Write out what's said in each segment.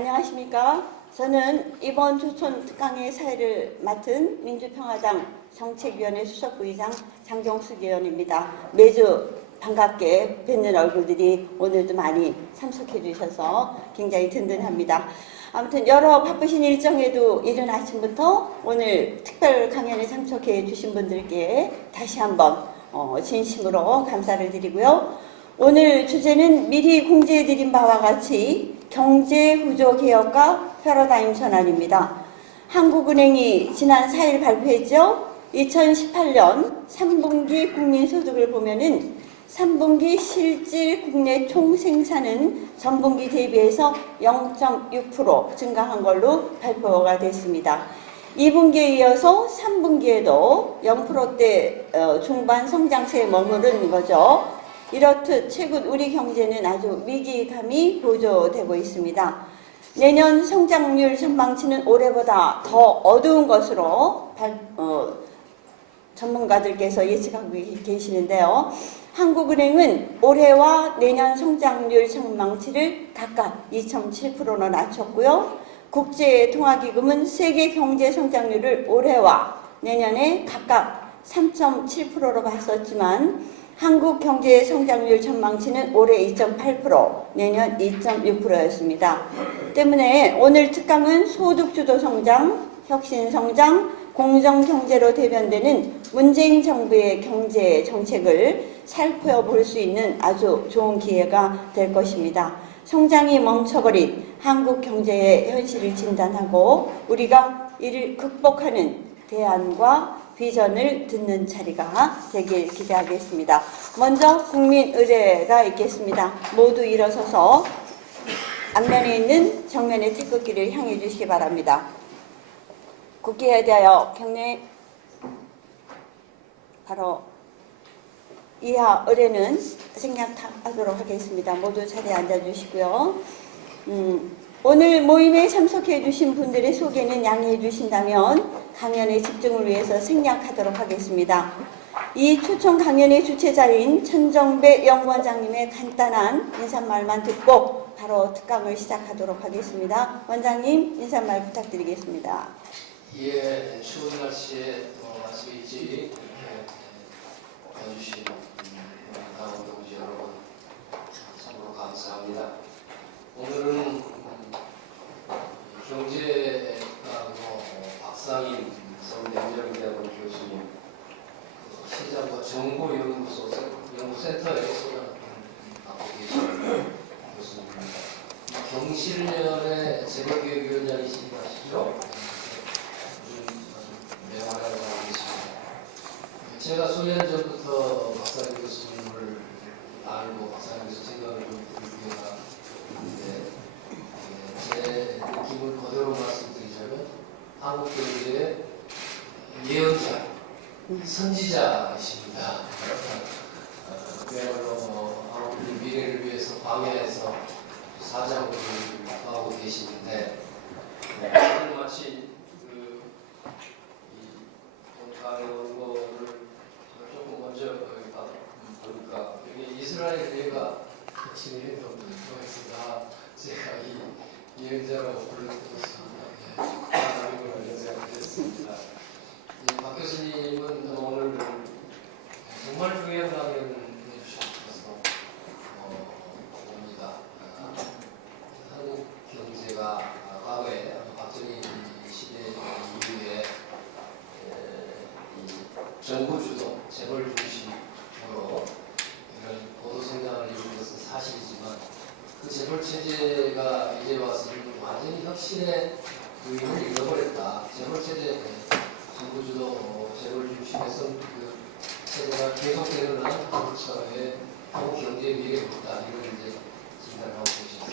안녕하십니까. 저는 이번 조촌 특강의 사회를 맡은 민주평화당 정책위원회 수석부의장 장정숙 의원입니다. 매주 반갑게 뵙는 얼굴들이 오늘도 많이 참석해 주셔서 굉장히 든든합니다. 아무튼 여러 바쁘신 일정에도 이른 아침부터 오늘 특별 강연에 참석해 주신 분들께 다시 한번 진심으로 감사를 드리고요. 오늘 주제는 미리 공지해드린 바와 같이 경제구조개혁과 패러다임 전환입니다. 한국은행이 지난 4일 발표했죠. 2018년 3분기 국민소득을 보면은 3분기 실질 국내 총생산은 전분기 대비해서 0.6% 증가한 걸로 발표가 됐습니다. 2분기에 이어서 3분기에도 0%대 중반 성장세에 머무른 거죠. 이렇듯 최근 우리 경제는 아주 위기감이 고조되고 있습니다. 내년 성장률 전망치는 올해보다 더 어두운 것으로 전문가들께서 예측하고 계시는데요. 한국은행은 올해와 내년 성장률 전망치를 각각 2.7%로 낮췄고요. 국제통화기금은 세계 경제 성장률을 올해와 내년에 각각 3.7%로 봤었지만 한국 경제 성장률 전망치는 올해 2.8%, 내년 2.6%였습니다. 때문에 오늘 특강은 소득주도 성장, 혁신 성장, 공정경제로 대변되는 문재인 정부의 경제 정책을 살펴볼 수 있는 아주 좋은 기회가 될 것입니다. 성장이 멈춰버린 한국 경제의 현실을 진단하고 우리가 이를 극복하는 대안과 비전을 듣는 자리가 되길 기대하겠습니다. 먼저 국민 의례가 있겠습니다. 모두 일어서서 앞면에 있는 정면의 태극기를 향해 주시기 바랍니다. 국기에 대하여 경례. 바로 이하 의례는 생략하도록 하겠습니다. 모두 자리에 앉아주시고요. 오늘 모임에 참석해 주신 분들의 소개는 양해해 주신다면 강연의 집중을 위해서 생략하도록 하겠습니다. 이 초청 강연의 주최자인 천정배 연구원장님의 간단한 인사말만 듣고 바로 특강을 시작하도록 하겠습니다. 원장님 인사말 부탁드리겠습니다. 예, 추운 날씨에 아주 일찍 이렇게 와주신 강원 동지 여러분 참으로 감사합니다. 오늘은 경제가 박상인 서울대학원대학원 교수님 시장과 정보연구소 연구센터에서 맡고 계신 교수님입니다. 경실련의 재벌교육위원장이신 것 아시죠? 명함을 하고 계십니다. 제가 수년 전부터 박상인 교수님을 알고 박상인 교수 생각을 좀 들기가 있는데 제 느낌을 그대로 말씀드리자면 한국 경제의 예언자, 선지자이십니다. 그야말로 한국의 미래를 위해서 광야에서 사자굴을 하고 계시는데 오늘 마치 강의 오는 거를 조금 먼저 보니까 여기 이스라엘 예가 확실히 해도 좋아했습니다. 제가 이 예언자로 불러드렸습니다. 하나님을 연세했습니다. 박 교수님은 오늘 정말 중요한 강연을 해주셔서 봅니다. 한국 경제가 과거에 박정희 시대 이후에 정부 주도, 재벌 중심으로 이런 고도 성장을 이루는 것은 사실이지만 그 재벌 체제가 이제 와서 완전히 혁신의 의미를 잃어버렸다. 재벌 체제, 정부 주도, 재벌 중심에서 그 체제가 계속되는 한국 사회의 한국 경제의 미래가 없다. 이걸 이제 진단하고 계셔서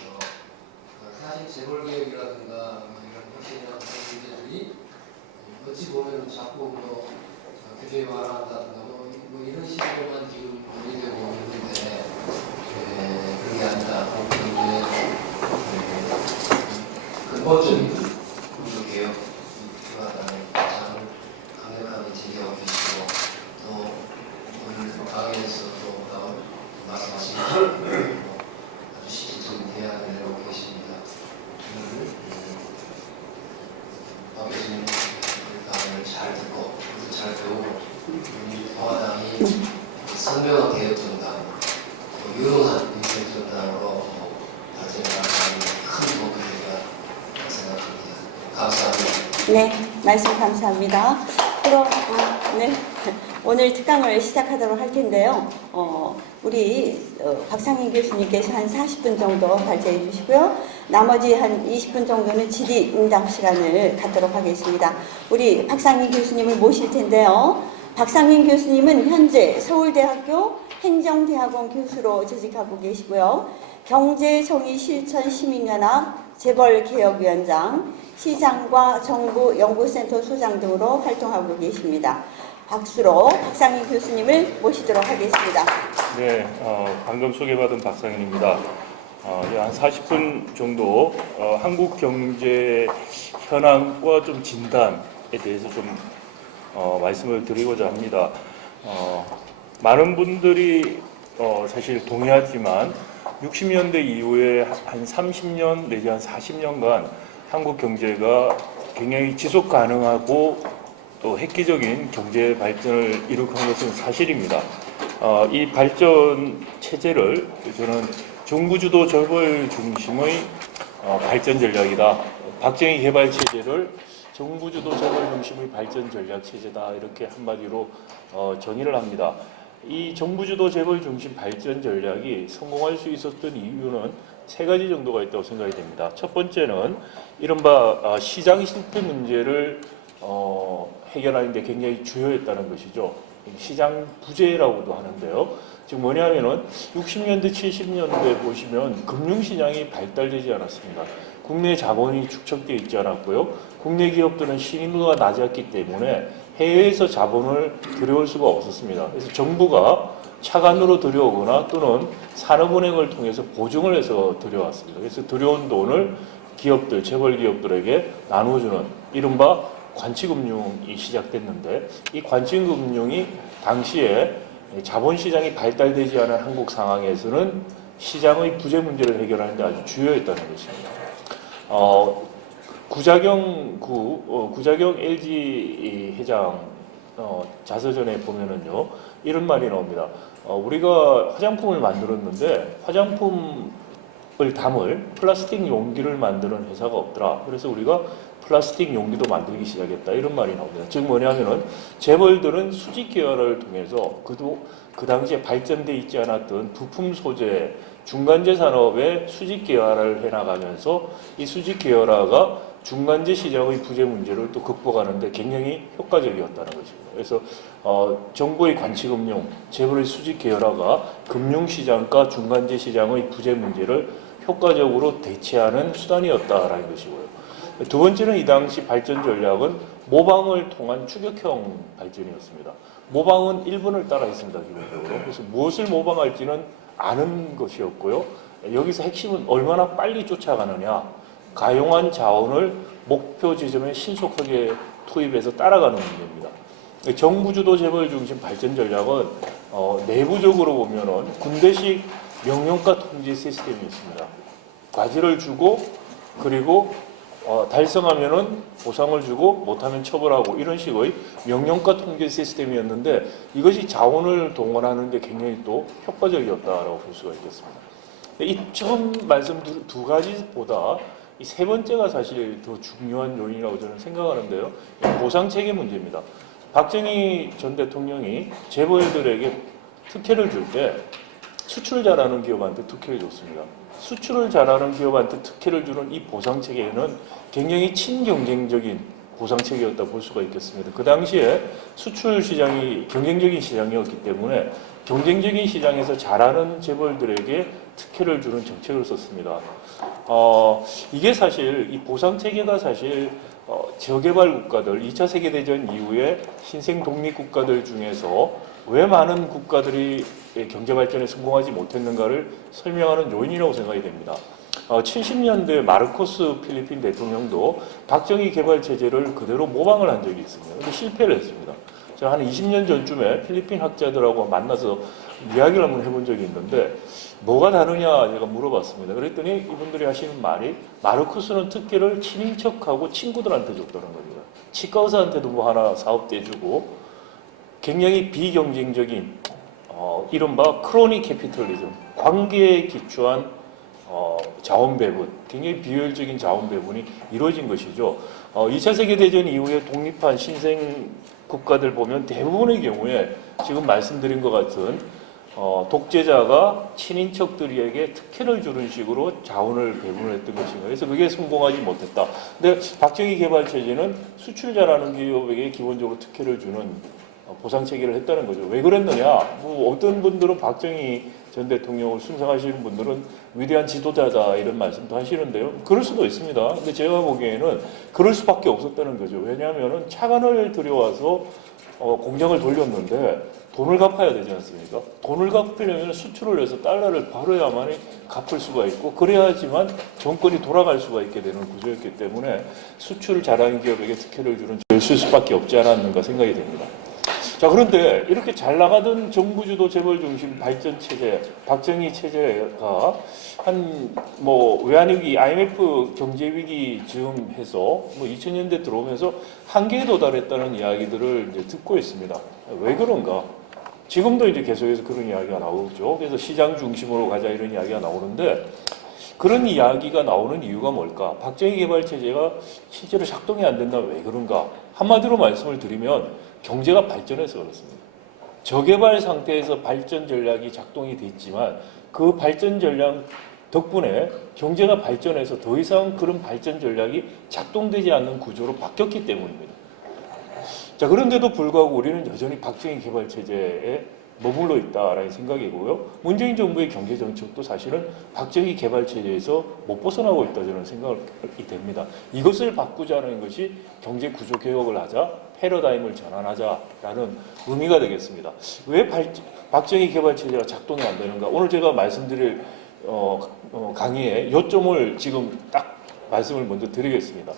사실 재벌 개혁이라든가 이런 혁신이라는 문제들이 어찌 보면 자꾸 규제 완화한다든가 뭐 이런 식으로만 지금 논의되고 있는데 그게 아니라 근본적인 구조개혁이 필요하다는 입장을 강력하게 제기하고 계시고 또 오늘 강의에서 또 말씀하신 아주 실질적인 대안을 내놓고 계십니다. 오늘 네, 말씀 감사합니다. 그럼 네, 오늘 특강을 시작하도록 할 텐데요. 우리 박상인 교수님께서 한 40분 정도 발제해 주시고요. 나머지 한 20분 정도는 질의응답 시간을 갖도록 하겠습니다. 우리 박상인 교수님을 모실 텐데요. 박상인 교수님은 현재 서울대학교 행정대학원 교수로 재직하고 계시고요. 경제정의실천시민연합 재벌개혁위원장, 시장과 정부 연구센터 소장 등으로 활동하고 계십니다. 박수로 박상인 교수님을 모시도록 하겠습니다. 네, 방금 소개받은 박상인입니다. 한 40분 정도 한국 경제 현황과 좀 진단에 대해서 좀 말씀을 드리고자 합니다. 많은 분들이 사실 동의하지만 60년대 이후에 한 30년 내지 한 40년간 한국 경제가 굉장히 지속 가능하고 또 획기적인 경제 발전을 이룩한 것은 사실입니다. 이 발전 체제를 저는 정부 주도 재벌 중심의 발전 전략이다. 박정희 개발 체제를 정부 주도 재벌 중심의 발전 전략 체제다. 이렇게 한마디로 정의를 합니다. 이 정부 주도 재벌 중심 발전 전략이 성공할 수 있었던 이유는 세 가지 정도가 있다고 생각이 됩니다. 첫 번째는 이른바 시장 실태 문제를 해결하는 데 굉장히 주요했다는 것이죠. 시장 부재라고도 하는데요. 즉 뭐냐면은 60년대, 70년대 보시면 금융시장이 발달되지 않았습니다. 국내 자본이 축적되어 있지 않았고요. 국내 기업들은 신인도가 낮았기 때문에 해외에서 자본을 들여올 수가 없었습니다. 그래서 정부가 차관으로 들여오거나 또는 산업은행을 통해서 보증을 해서 들여왔습니다. 그래서 들여온 돈을 기업들, 재벌 기업들에게 나눠주는 이른바 관치금융이 시작됐는데, 이 관치금융이 당시에 자본시장이 발달되지 않은 한국 상황에서는 시장의 부재 문제를 해결하는 데 아주 주요했다는 것입니다. 구자경 LG 회장 자서전에 보면은요, 이런 말이 나옵니다. 우리가 화장품을 만들었는데 화장품을 담을 플라스틱 용기를 만드는 회사가 없더라. 그래서 우리가 플라스틱 용기도 만들기 시작했다. 이런 말이 나옵니다. 즉 뭐냐면은 재벌들은 수직 계열을 통해서 그 당시에 발전돼 있지 않았던 부품 소재 중간재 산업의 수직 계열화를 해나가면서 이 수직 계열화가 중간재 시장의 부재 문제를 또 극복하는데 굉장히 효과적이었다는 것입니다. 그래서 정부의 관치금융, 재벌의 수직 계열화가 금융시장과 중간재 시장의 부재 문제를 효과적으로 대체하는 수단이었다라는 것이고요. 두 번째는 이 당시 발전 전략은 모방을 통한 추격형 발전이었습니다. 모방은 일본을 따라 했습니다, 기본적으로. 그래서 무엇을 모방할지는 아는 것이었고요. 여기서 핵심은 얼마나 빨리 쫓아가느냐, 가용한 자원을 목표 지점에 신속하게 투입해서 따라가는 문제입니다. 정부 주도 재벌 중심 발전 전략은 내부적으로 보면은 군대식 명령과 통제 시스템이 있습니다. 과제를 주고 그리고 달성하면은 보상을 주고 못하면 처벌하고 이런 식의 명령과 통제 시스템이었는데, 이것이 자원을 동원하는 데 굉장히 또 효과적이었다라고 볼 수가 있겠습니다. 이 처음 말씀 두 가지보다 이 세 번째가 사실 더 중요한 요인이라고 저는 생각하는데요. 보상체계 문제입니다. 박정희 전 대통령이 재벌들에게 특혜를 줄 때 수출 잘하는 기업한테 특혜를 줬습니다. 수출을 잘하는 기업한테 특혜를 주는 이 보상체계는 굉장히 친경쟁적인 보상체계였다고 볼 수가 있겠습니다. 그 당시에 수출 시장이 경쟁적인 시장이었기 때문에 경쟁적인 시장에서 잘하는 재벌들에게 특혜를 주는 정책을 썼습니다. 이게 사실 이 보상체계가 사실 저개발 국가들, 2차 세계대전 이후에 신생 독립국가들 중에서 왜 많은 국가들이 경제 발전에 성공하지 못했는가를 설명하는 요인이라고 생각이 됩니다. 70년대 마르코스 필리핀 대통령도 박정희 개발 체제를 그대로 모방을 한 적이 있습니다. 근데 실패를 했습니다. 제가 한 20년 전쯤에 필리핀 학자들하고 만나서 이야기를 한번 해본 적이 있는데, 뭐가 다르냐 제가 물어봤습니다. 그랬더니 이분들이 하시는 말이, 마르코스는 특혜를 친인척하고 친구들한테 줬다는 겁니다. 치과 의사한테도 뭐 하나 사업 떼주고, 굉장히 비경쟁적인 이른바 크로니 캐피털리즘, 관계에 기초한 자원 배분, 굉장히 비효율적인 자원 배분이 이루어진 것이죠. 2차 세계대전 이후에 독립한 신생 국가들 보면 대부분의 경우에 지금 말씀드린 것 같은 독재자가 친인척들에게 특혜를 주는 식으로 자원을 배분을 했던 것인가. 그래서 그게 성공하지 못했다. 근데 박정희 개발체제는 수출자라는 기업에게 기본적으로 특혜를 주는 보상 체계를 했다는 거죠. 왜 그랬느냐? 뭐 어떤 분들은 박정희 전 대통령을 숭상하시는 분들은 위대한 지도자다 이런 말씀도 하시는데요. 그럴 수도 있습니다. 근데 제가 보기에는 그럴 수밖에 없었다는 거죠. 왜냐하면 차관을 들여와서 공장을 돌렸는데 돈을 갚아야 되지 않습니까? 돈을 갚으려면 수출을 해서 달러를 벌어야만 갚을 수가 있고 그래야지만 정권이 돌아갈 수가 있게 되는 구조였기 때문에 수출 잘하는 기업에게 특혜를 주는 쓸 수밖에 없지 않았는가 생각이 됩니다. 자, 그런데 이렇게 잘 나가던 정부 주도 재벌 중심 발전 체제, 박정희 체제가 외환위기, IMF 경제위기 즈음해서 2000년대 들어오면서 한계에 도달했다는 이야기들을 이제 듣고 있습니다. 왜 그런가? 지금도 이제 계속해서 그런 이야기가 나오죠. 그래서 시장 중심으로 가자 이런 이야기가 나오는데 그런 이야기가 나오는 이유가 뭘까? 박정희 개발 체제가 실제로 작동이 안 된다. 왜 그런가? 한마디로 말씀을 드리면 경제가 발전해서 그렇습니다. 저개발 상태에서 발전 전략이 작동이 됐지만 그 발전 전략 덕분에 경제가 발전해서 더 이상 그런 발전 전략이 작동되지 않는 구조로 바뀌었기 때문입니다. 자, 그런데도 불구하고 우리는 여전히 박정희 개발 체제에 머물러 있다라는 생각이고요. 문재인 정부의 경제 정책도 사실은 박정희 개발 체제에서 못 벗어나고 있다 저는 생각이 됩니다. 이것을 바꾸자는 것이 경제 구조 개혁을 하자, 패러다임을 전환하자라는 의미가 되겠습니다. 왜 박정희 개발 체제가 작동이 안 되는가? 오늘 제가 말씀드릴 강의에 요점을 지금 딱 말씀을 먼저 드리겠습니다.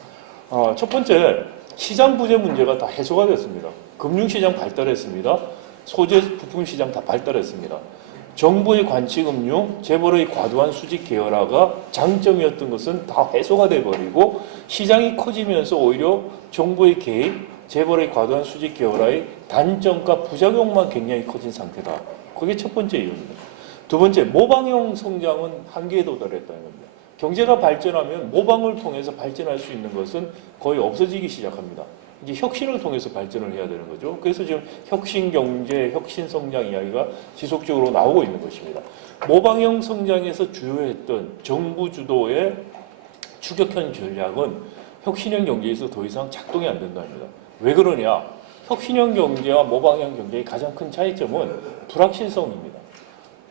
첫 번째, 시장 부재 문제가 다 해소가 됐습니다. 금융시장 발달했습니다. 소재 부품 시장 다 발달했습니다. 정부의 관치금융, 재벌의 과도한 수직 계열화가 장점이었던 것은 다 해소가 돼버리고 시장이 커지면서 오히려 정부의 개입, 재벌의 과도한 수직 계열화의 단점과 부작용만 굉장히 커진 상태다. 그게 첫 번째 이유입니다. 두 번째, 모방형 성장은 한계에 도달했다는 겁니다. 경제가 발전하면 모방을 통해서 발전할 수 있는 것은 거의 없어지기 시작합니다. 이제 혁신을 통해서 발전을 해야 되는 거죠. 그래서 지금 혁신 경제, 혁신 성장 이야기가 지속적으로 나오고 있는 것입니다. 모방형 성장에서 주요했던 정부 주도의 추격형 전략은 혁신형 경제에서 더 이상 작동이 안 된답니다. 왜 그러냐? 혁신형 경제와 모방형 경제의 가장 큰 차이점은 불확실성입니다.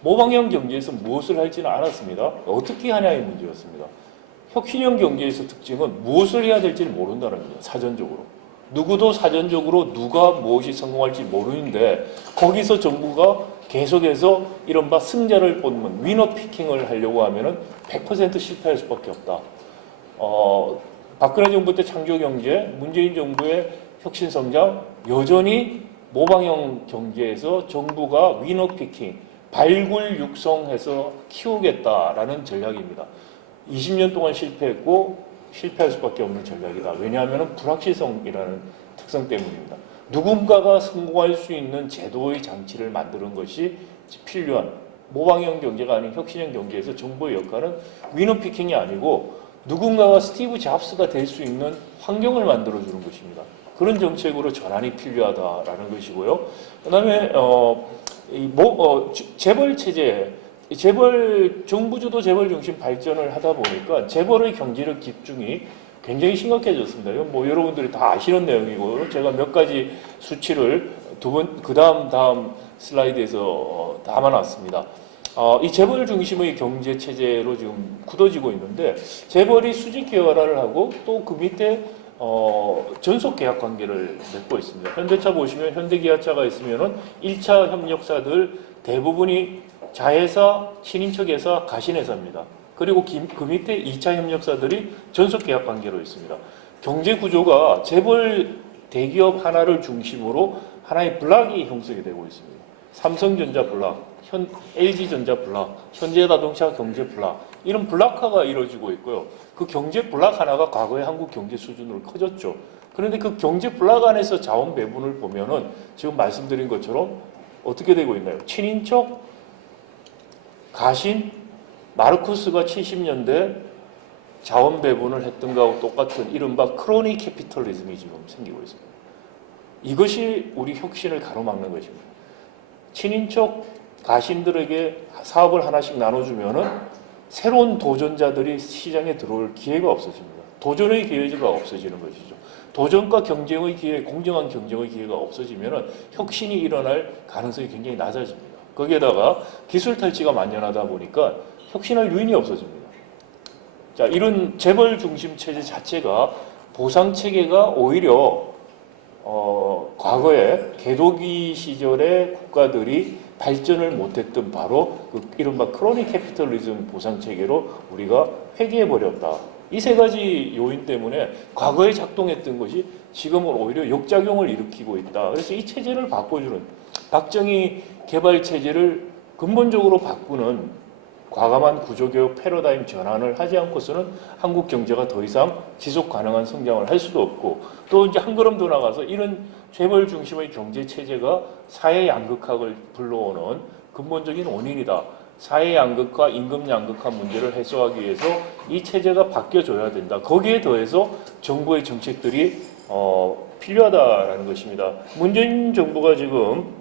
모방형 경제에서 무엇을 할지는 알았습니다. 어떻게 하냐의 문제였습니다. 혁신형 경제에서 특징은 무엇을 해야 될지를 모른다는 겁니다. 사전적으로. 누구도 사전적으로 누가 무엇이 성공할지 모르는데 거기서 정부가 계속해서 이른바 승자를 뽑는 위너 피킹을 하려고 하면은 100% 실패할 수밖에 없다. 박근혜 정부 때 창조경제, 문재인 정부의 혁신성장, 여전히 모방형 경제에서 정부가 위너 피킹, 발굴 육성해서 키우겠다라는 전략입니다. 20년 동안 실패했고 실패할 수밖에 없는 전략이다. 왜냐하면 불확실성이라는 특성 때문입니다. 누군가가 성공할 수 있는 제도의 장치를 만드는 것이 필요한 모방형 경제가 아닌 혁신형 경제에서 정부의 역할은 위너피킹이 아니고 누군가가 스티브 잡스가 될 수 있는 환경을 만들어주는 것입니다. 그런 정책으로 전환이 필요하다라는 것이고요. 그 다음에 재벌 체제, 정부 주도 재벌 중심 발전을 하다 보니까 재벌의 경제력 집중이 굉장히 심각해졌습니다. 이건 여러분들이 다 아시는 내용이고 제가 몇 가지 수치를 그 다음 슬라이드에서 담아놨습니다. 이 재벌 중심의 경제 체제로 지금 굳어지고 있는데 재벌이 수직 계열화를 하고 또 그 밑에 전속 계약 관계를 맺고 있습니다. 현대차 보시면 현대기아차가 있으면은 1차 협력사들 대부분이 자회사, 친인척회사, 가신회사입니다. 그리고 그 밑에 2차 협력사들이 전속 계약 관계로 있습니다. 경제 구조가 재벌 대기업 하나를 중심으로 하나의 블락이 형성이 되고 있습니다. 삼성전자 블락, LG전자 블락, 현대자동차 경제 블락, 이런 블락화가 이루어지고 있고요. 그 경제 블락 하나가 과거의 한국 경제 수준으로 커졌죠. 그런데 그 경제 블락 안에서 자원 배분을 보면은 지금 말씀드린 것처럼 어떻게 되고 있나요? 친인척, 가신, 마르쿠스가 70년대 자원 배분을 했던 거하고 똑같은 이른바 크로니 캐피털리즘이 지금 생기고 있습니다. 이것이 우리 혁신을 가로막는 것입니다. 친인척 가신들에게 사업을 하나씩 나눠주면은 새로운 도전자들이 시장에 들어올 기회가 없어집니다. 도전의 기회가 없어지는 것이죠. 도전과 경쟁의 기회, 공정한 경쟁의 기회가 없어지면은 혁신이 일어날 가능성이 굉장히 낮아집니다. 거기에다가 기술 탈취가 만연하다 보니까 혁신할 요인이 없어집니다. 자, 이런 재벌 중심 체제 자체가 보상 체계가 오히려 과거에 개도기 시절의 국가들이 발전을 못했던 바로 그 이른바 크로니 캐피털리즘 보상 체계로 우리가 회귀해 버렸다. 이 세 가지 요인 때문에 과거에 작동했던 것이 지금은 오히려 역작용을 일으키고 있다. 그래서 이 체제를 바꿔주는 박정희 개발 체제를 근본적으로 바꾸는 과감한 구조개혁 패러다임 전환을 하지 않고서는 한국 경제가 더 이상 지속 가능한 성장을 할 수도 없고, 또 이제 한 걸음 더 나가서 이런 재벌 중심의 경제 체제가 사회 양극화를 불러오는 근본적인 원인이다. 사회 양극화, 임금 양극화 문제를 해소하기 위해서 이 체제가 바뀌어줘야 된다. 거기에 더해서 정부의 정책들이 필요하다라는 것입니다. 문재인 정부가 지금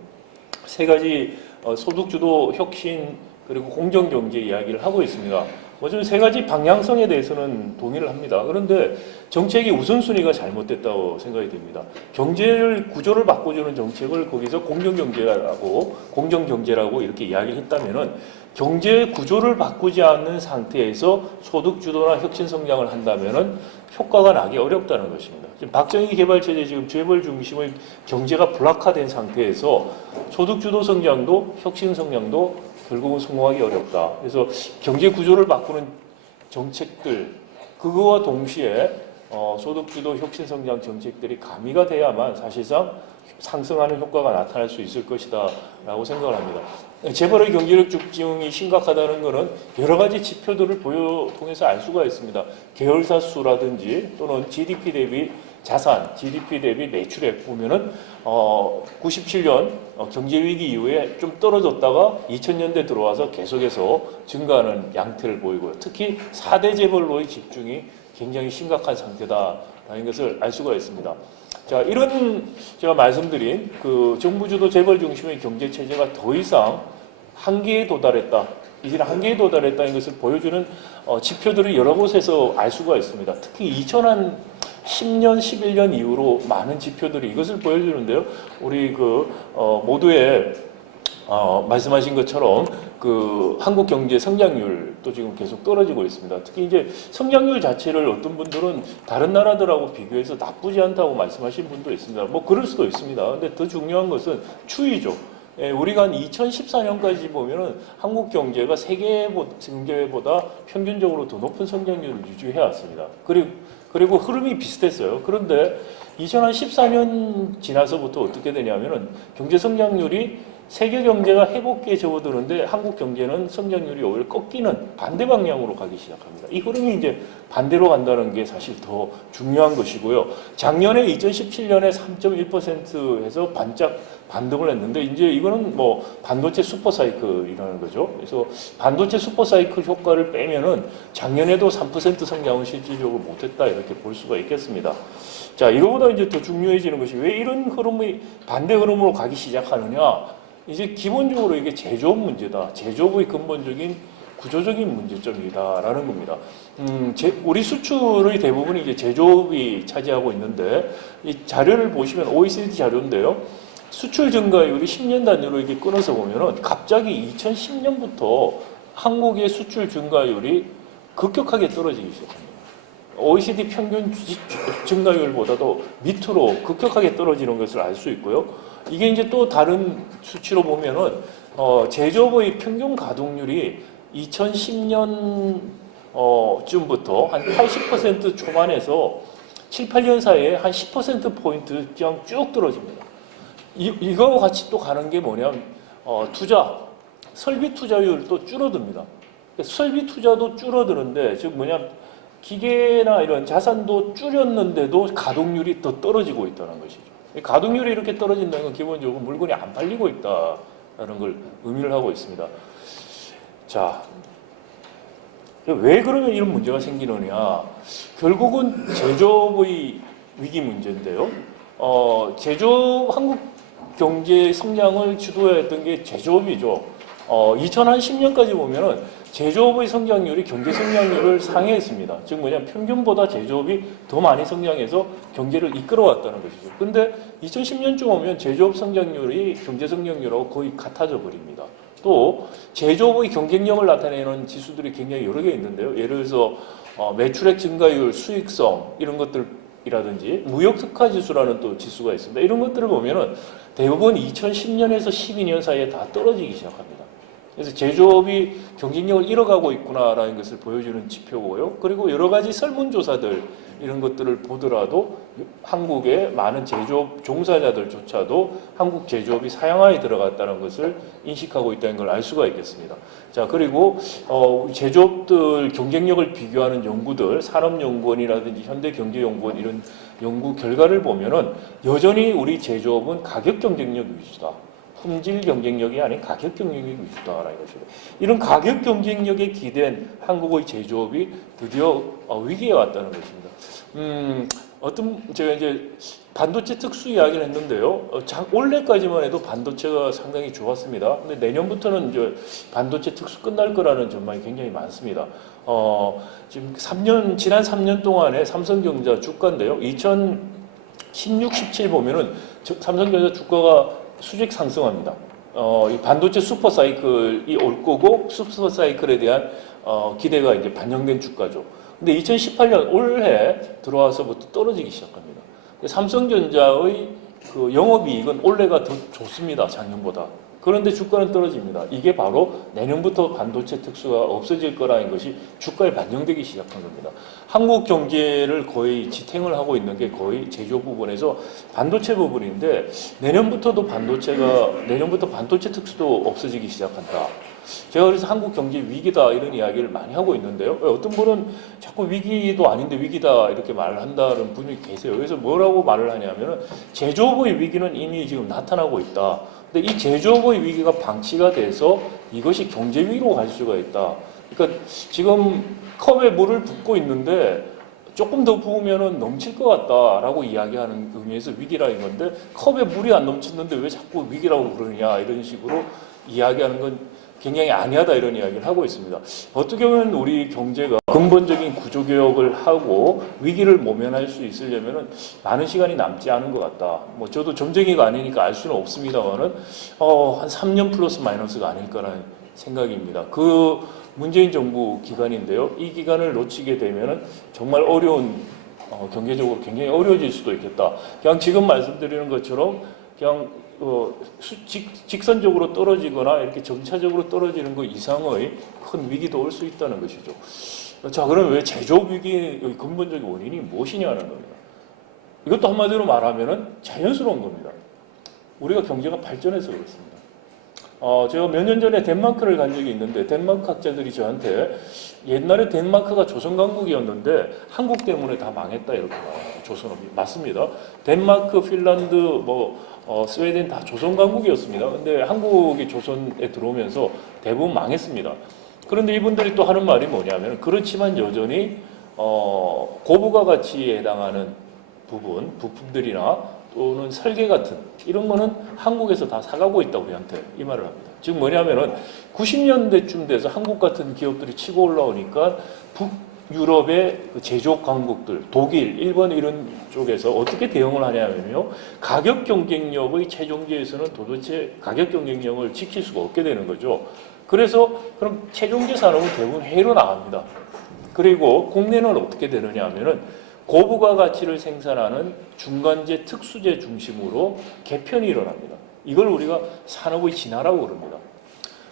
세 가지 소득주도 혁신 그리고 공정경제 이야기를 하고 있습니다. 좀 세 가지 방향성에 대해서는 동의를 합니다. 그런데 정책의 우선순위가 잘못됐다고 생각이 됩니다. 경제를 구조를 바꿔주는 정책을 거기서 공정경제라고 이렇게 이야기를 했다면은 경제 구조를 바꾸지 않는 상태에서 소득주도나 혁신 성장을 한다면은 효과가 나기 어렵다는 것입니다. 지금 박정희 개발체제 지금 재벌 중심의 경제가 불락화된 상태에서 소득주도 성장도 혁신 성장도 결국은 성공하기 어렵다. 그래서 경제 구조를 바꾸는 정책들, 그거와 동시에 소득주도 혁신성장 정책들이 가미가 돼야만 사실상 상승하는 효과가 나타날 수 있을 것이다 라고 생각을 합니다. 재벌의 경제력 죽증이 심각하다는 것은 여러 가지 지표들을 통해서 알 수가 있습니다. 계열사 수라든지 또는 GDP 대비 자산, GDP 대비 매출액 보면은 97년 경제위기 이후에 좀 떨어졌다가 2000년대 들어와서 계속해서 증가하는 양태를 보이고요. 특히 4대 재벌로의 집중이 굉장히 심각한 상태다라는 것을 알 수가 있습니다. 자, 이런 제가 말씀드린 그 정부 주도 재벌 중심의 경제 체제가 더 이상 한계에 도달했다. 이제는 한계에 도달했다는 것을 보여주는 지표들을 여러 곳에서 알 수가 있습니다. 특히 2010년, 11년 이후로 많은 지표들이 이것을 보여주는데요. 우리 모두의 말씀하신 것처럼 그 한국 경제 성장률도 지금 계속 떨어지고 있습니다. 특히 이제 성장률 자체를 어떤 분들은 다른 나라들하고 비교해서 나쁘지 않다고 말씀하신 분도 있습니다. 뭐 그럴 수도 있습니다. 근데 더 중요한 것은 추이죠. 우리가 한 2014년까지 보면은 한국 경제가 세계 경제보다 평균적으로 더 높은 성장률을 유지해 왔습니다. 그리고 흐름이 비슷했어요. 그런데 2014년 지나서부터 어떻게 되냐면은 경제 성장률이 세계 경제가 회복기에 접어드는데 한국 경제는 성장률이 오히려 꺾이는 반대 방향으로 가기 시작합니다. 이 흐름이 이제 반대로 간다는 게 사실 더 중요한 것이고요. 작년에 2017년에 3.1%에서 반짝 반등을 했는데 이제 이거는 뭐 반도체 슈퍼사이클이라는 거죠. 그래서 반도체 슈퍼사이클 효과를 빼면은 작년에도 3% 성장은 실질적으로 못했다 이렇게 볼 수가 있겠습니다. 자, 이거보다 이제 더 중요해지는 것이 왜 이런 흐름이 반대 흐름으로 가기 시작하느냐? 이제 기본적으로 이게 제조업 문제다. 제조업의 근본적인 구조적인 문제점이다라는 겁니다. 우리 수출의 대부분이 이제 제조업이 차지하고 있는데 이 자료를 보시면 OECD 자료인데요. 수출 증가율이 10년 단위로 이게 끊어서 보면은 갑자기 2010년부터 한국의 수출 증가율이 급격하게 떨어지기 시작합니다. OECD 평균 증가율보다도 밑으로 급격하게 떨어지는 것을 알 수 있고요. 이게 이제 또 다른 수치로 보면은 제조업의 평균 가동률이 2010년 쯤부터 한 80% 초반에서 7, 8년 사이에 한 10%포인트 그냥 쭉 떨어집니다. 이거와 같이 또 가는 게 뭐냐면 설비 투자율도 줄어듭니다. 설비 투자도 줄어드는데 즉 기계나 이런 자산도 줄였는데도 가동률이 더 떨어지고 있다는 것이죠. 가동률이 이렇게 떨어진다는 건 기본적으로 물건이 안 팔리고 있다는 걸 의미를 하고 있습니다. 자, 왜 그러면 이런 문제가 생기느냐? 결국은 제조업의 위기 문제인데요. 한국 경제 성장을 주도했던 게 제조업이죠. 2010년까지 보면은 제조업의 성장률이 경제 성장률을 상회했습니다. 즉 뭐냐면 평균보다 제조업이 더 많이 성장해서 경제를 이끌어왔다는 것이죠. 근데 2010년쯤 오면 제조업 성장률이 경제 성장률하고 거의 같아져 버립니다. 또 제조업의 경쟁력을 나타내는 지수들이 굉장히 여러 개 있는데요. 예를 들어서 매출액 증가율, 수익성 이런 것들이라든지 무역 특화 지수라는 또 지수가 있습니다. 이런 것들을 보면은 대부분 2010년에서 12년 사이에 다 떨어지기 시작합니다. 그래서 제조업이 경쟁력을 잃어가고 있구나라는 것을 보여주는 지표고요. 그리고 여러 가지 설문조사들 이런 것들을 보더라도 한국의 많은 제조업 종사자들조차도 한국 제조업이 사양화에 들어갔다는 것을 인식하고 있다는 걸 알 수가 있겠습니다. 자, 그리고 제조업들 경쟁력을 비교하는 연구들, 산업연구원이라든지 현대경제연구원 이런 연구 결과를 보면은 여전히 우리 제조업은 가격 경쟁력 위주다. 품질 경쟁력이 아닌 가격 경쟁력이 위주다라는 것이죠. 이런 가격 경쟁력에 기댄 한국의 제조업이 드디어 위기에 왔다는 것입니다. 제가 이제 반도체 특수 이야기를 했는데요. 올해까지만 해도 반도체가 상당히 좋았습니다. 근데 내년부터는 이제 반도체 특수 끝날 거라는 전망이 굉장히 많습니다. 지금 지난 3년 동안에 삼성전자 주가인데요. 2016, 17 보면은 삼성전자 주가가 수직 상승합니다. 이 반도체 슈퍼 사이클이 올 거고 슈퍼 사이클에 대한 기대가 이제 반영된 주가죠. 근데 2018년 올해 들어와서부터 떨어지기 시작합니다. 삼성전자의 그 영업이익은 올해가 더 좋습니다. 작년보다. 그런데 주가는 떨어집니다. 이게 바로 내년부터 반도체 특수가 없어질 거라는 것이 주가에 반영되기 시작한 겁니다. 한국 경제를 거의 지탱을 하고 있는 게 거의 제조 부분에서 반도체 부분인데 내년부터 반도체 특수도 없어지기 시작한다. 제가 그래서 한국 경제 위기다 이런 이야기를 많이 하고 있는데요. 어떤 분은 자꾸 위기도 아닌데 위기다 이렇게 말을 한다는 분이 계세요. 그래서 뭐라고 말을 하냐면은 제조업의 위기는 이미 지금 나타나고 있다. 근데 이 제조업의 위기가 방치가 돼서 이것이 경제 위기로 갈 수가 있다. 그러니까 지금 컵에 물을 붓고 있는데 조금 더 부으면은 넘칠 것 같다라고 이야기하는 의미에서 위기라는 건데 컵에 물이 안 넘쳤는데 왜 자꾸 위기라고 그러느냐 이런 식으로 이야기하는 건 굉장히 아니하다 이런 이야기를 하고 있습니다. 어떻게 보면 우리 경제가 근본적인 구조개혁을 하고 위기를 모면할 수 있으려면은 많은 시간이 남지 않은 것 같다. 뭐 저도 점쟁이가 아니니까 알 수는 없습니다만은 한 3년 플러스 마이너스가 아닐까라는 생각입니다. 그 문재인 정부 기간인데요. 이 기간을 놓치게 되면은 정말 어려운 경제적으로 굉장히 어려워질 수도 있겠다. 그냥 지금 말씀드리는 것처럼 그냥 직선적으로 떨어지거나 이렇게 점차적으로 떨어지는 것 이상의 큰 위기도 올 수 있다는 것이죠. 자, 그럼 왜 제조업 위기의 근본적인 원인이 무엇이냐는 겁니다. 이것도 한마디로 말하면은 자연스러운 겁니다. 우리가 경제가 발전해서 그렇습니다. 제가 몇 년 전에 덴마크를 간 적이 있는데 덴마크 학자들이 저한테 옛날에 덴마크가 조선강국이었는데 한국 때문에 다 망했다 이렇게 말해요. 조선업이. 맞습니다. 덴마크, 핀란드, 스웨덴 다 조선강국이었습니다. 근데 한국이 조선에 들어오면서 대부분 망했습니다. 그런데 이분들이 또 하는 말이 뭐냐면 그렇지만 여전히 고부가 가치에 해당하는 부품들이나 또는 설계 같은 이런 거는 한국에서 다 사가고 있다고 우리한테 이 말을 합니다. 즉 뭐냐면은 90년대쯤 돼서 한국 같은 기업들이 치고 올라오니까 북유럽의 그 제조업 강국들, 독일, 일본 이런 쪽에서 어떻게 대응을 하냐면요. 가격 경쟁력의 최종제에서는 도대체 가격 경쟁력을 지킬 수가 없게 되는 거죠. 그래서 그럼 최종제 산업은 대부분 해외로 나갑니다. 그리고 국내는 어떻게 되느냐 하면은 고부가 가치를 생산하는 중간재 특수재 중심으로 개편이 일어납니다. 이걸 우리가 산업의 진화라고 그럽니다.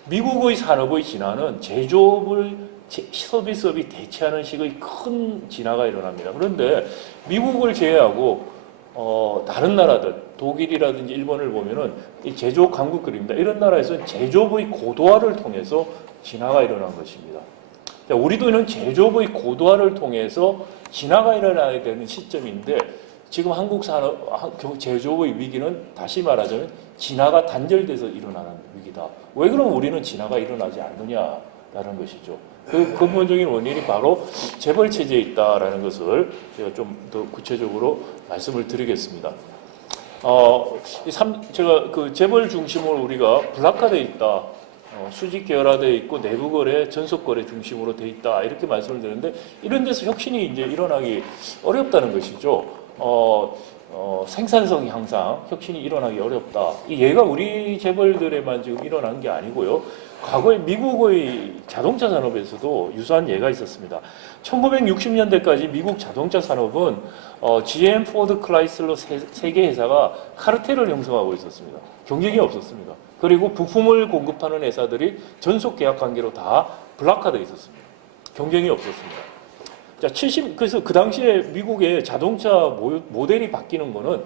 미국의 산업의 진화는 제조업을 서비스업이 대체하는 식의 큰 진화가 일어납니다. 그런데 미국을 제외하고 다른 나라들, 독일이라든지 일본을 보면은 이 제조업 강국들입니다. 이런 나라에서는 제조업의 고도화를 통해서 진화가 일어난 것입니다. 우리도 이런 제조업의 고도화를 통해서 진화가 일어나야 되는 시점인데 지금 한국 제조업의 위기는 다시 말하자면 진화가 단절돼서 일어나는 위기다. 왜 그럼 우리는 진화가 일어나지 않느냐라는 것이죠. 그 근본적인 원인이 바로 재벌 체제에 있다라는 것을 제가 좀 더 구체적으로 말씀을 드리겠습니다. 제가 그 재벌 중심으로 우리가 블락화되어 있다, 수직 계열화되어 있고 내부 거래, 전속 거래 중심으로 되어 있다 이렇게 말씀을 드렸는데 이런 데서 혁신이 이제 일어나기 어렵다는 것이죠. 생산성 향상, 혁신이 일어나기 어렵다. 이 예가 우리 재벌들에만 지금 일어난 게 아니고요. 과거에 미국의 자동차 산업에서도 유사한 예가 있었습니다. 1960년대까지 미국 자동차 산업은 GM, 포드, 클라이슬러 세 개 회사가 카르텔을 형성하고 있었습니다. 경쟁이 없었습니다. 그리고 부품을 공급하는 회사들이 전속 계약 관계로 다 블락화되어 있었습니다. 경쟁이 없었습니다. 자, 그래서 그 당시에 미국의 자동차 모델이 바뀌는 거는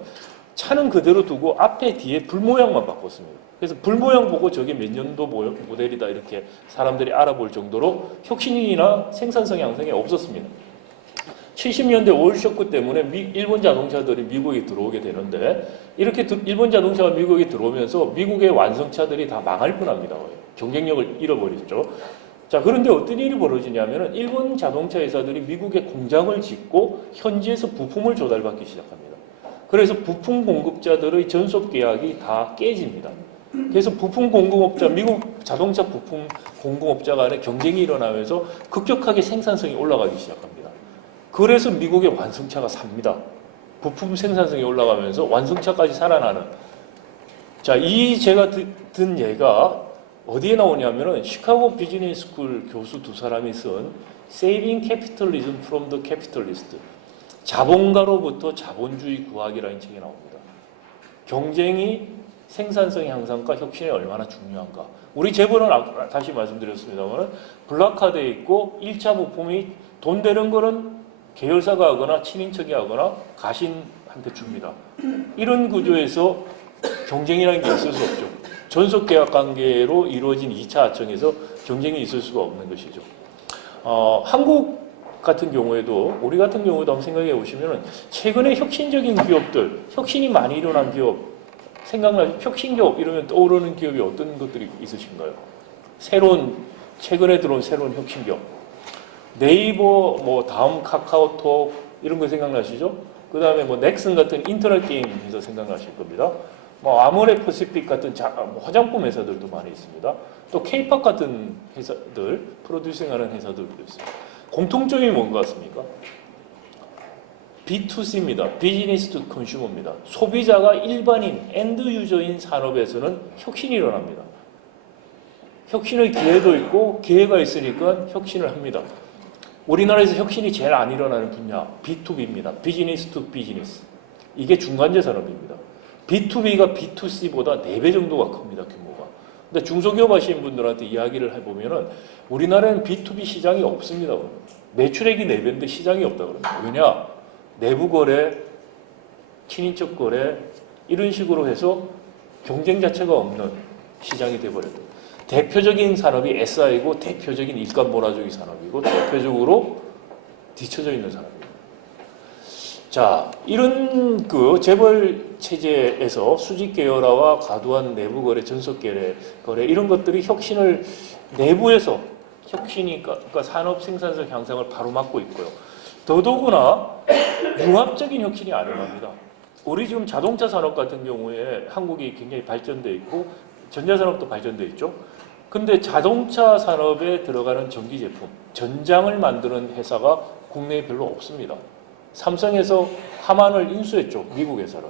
차는 그대로 두고 앞에 뒤에 불 모양만 바꿨습니다. 그래서 불 모양 보고 저게 몇 년도 모델이다 이렇게 사람들이 알아볼 정도로 혁신이나 생산성 향상이 없었습니다. 70년대 오일 쇼크 때문에 일본 자동차들이 미국에 들어오게 되는데 이렇게 일본 자동차가 미국에 들어오면서 미국의 완성차들이 다 망할 뻔합니다. 경쟁력을 잃어버렸죠. 자, 그런데 어떤 일이 벌어지냐면은 일본 자동차 회사들이 미국에 공장을 짓고 현지에서 부품을 조달받기 시작합니다. 그래서 부품 공급자들의 전속 계약이 다 깨집니다. 그래서 부품 공급업자, 미국 자동차 부품 공급업자 간의 경쟁이 일어나면서 급격하게 생산성이 올라가기 시작합니다. 그래서 미국의 완성차가 삽니다. 부품 생산성이 올라가면서 완성차까지 살아나는. 자, 제가 든 예가 어디에 나오냐면은 시카고 비즈니스 스쿨 교수 두 사람이 쓴 Saving Capitalism from the Capitalist, 자본가로부터 자본주의 구하기라는 책이 나옵니다. 경쟁이 생산성 향상과 혁신에 얼마나 중요한가. 우리 재벌은 다시 말씀드렸습니다만 블락화되어 있고 1차 부품이 돈 되는 거는 계열사가 하거나 친인척이 하거나 가신한테 줍니다. 이런 구조에서 경쟁이라는 게 있을 수 없죠. 전속 계약 관계로 이루어진 2차 하청에서 경쟁이 있을 수가 없는 것이죠. 한국 같은 경우에도 우리 같은 경우도 한번 생각해 보시면 최근에 혁신적인 기업들, 혁신이 많이 일어난 기업, 혁신기업 이러면 떠오르는 기업이 어떤 것들이 있으신가요? 최근에 들어온 새로운 혁신기업. 네이버, 다음 카카오톡 이런 거 생각나시죠? 그 다음에 넥슨 같은 인터넷 게임 회사 생각나실 겁니다. 아모레퍼시픽 같은 화장품 회사들도 많이 있습니다. 또 K-팝 같은 회사들, 프로듀싱하는 회사들도 있어요. 공통점이 뭔가 같습니까? B2C입니다. 비즈니스 투 컨슈머입니다. 소비자가 일반인, 엔드 유저인 산업에서는 혁신이 일어납니다. 혁신의 기회도 있고 기회가 있으니까 혁신을 합니다. 우리나라에서 혁신이 제일 안 일어나는 분야 B2B입니다. 비즈니스 투 비즈니스. 이게 중간재 산업입니다. B2B가 B2C보다 4배 정도가 큽니다. 규모가. 근데 중소기업 하시는 분들한테 이야기를 해보면은 우리나라는 B2B 시장이 없습니다. 매출액이 4배인데 시장이 없다 그럽니다. 왜냐? 내부 거래, 친인척 거래 이런 식으로 해서 경쟁 자체가 없는 시장이 돼버렸다. 대표적인 산업이 SI고 대표적인 일감 몰아주기 산업이고 대표적으로 뒤처져 있는 산업입니다. 자, 이런 재벌 체제에서 수직 계열화와 과도한 내부 거래, 전속 거래 이런 것들이 혁신을 내부에서 그러니까 산업 생산성 향상을 바로 막고 있고요. 더더구나 융합적인 혁신이 안 일어납니다. 우리 지금 자동차 산업 같은 경우에 한국이 굉장히 발전돼 있고 전자산업도 발전돼 있죠. 근데 자동차 산업에 들어가는 전기 제품, 전장을 만드는 회사가 국내에 별로 없습니다. 삼성에서 하만을 인수했죠. 미국 회사를.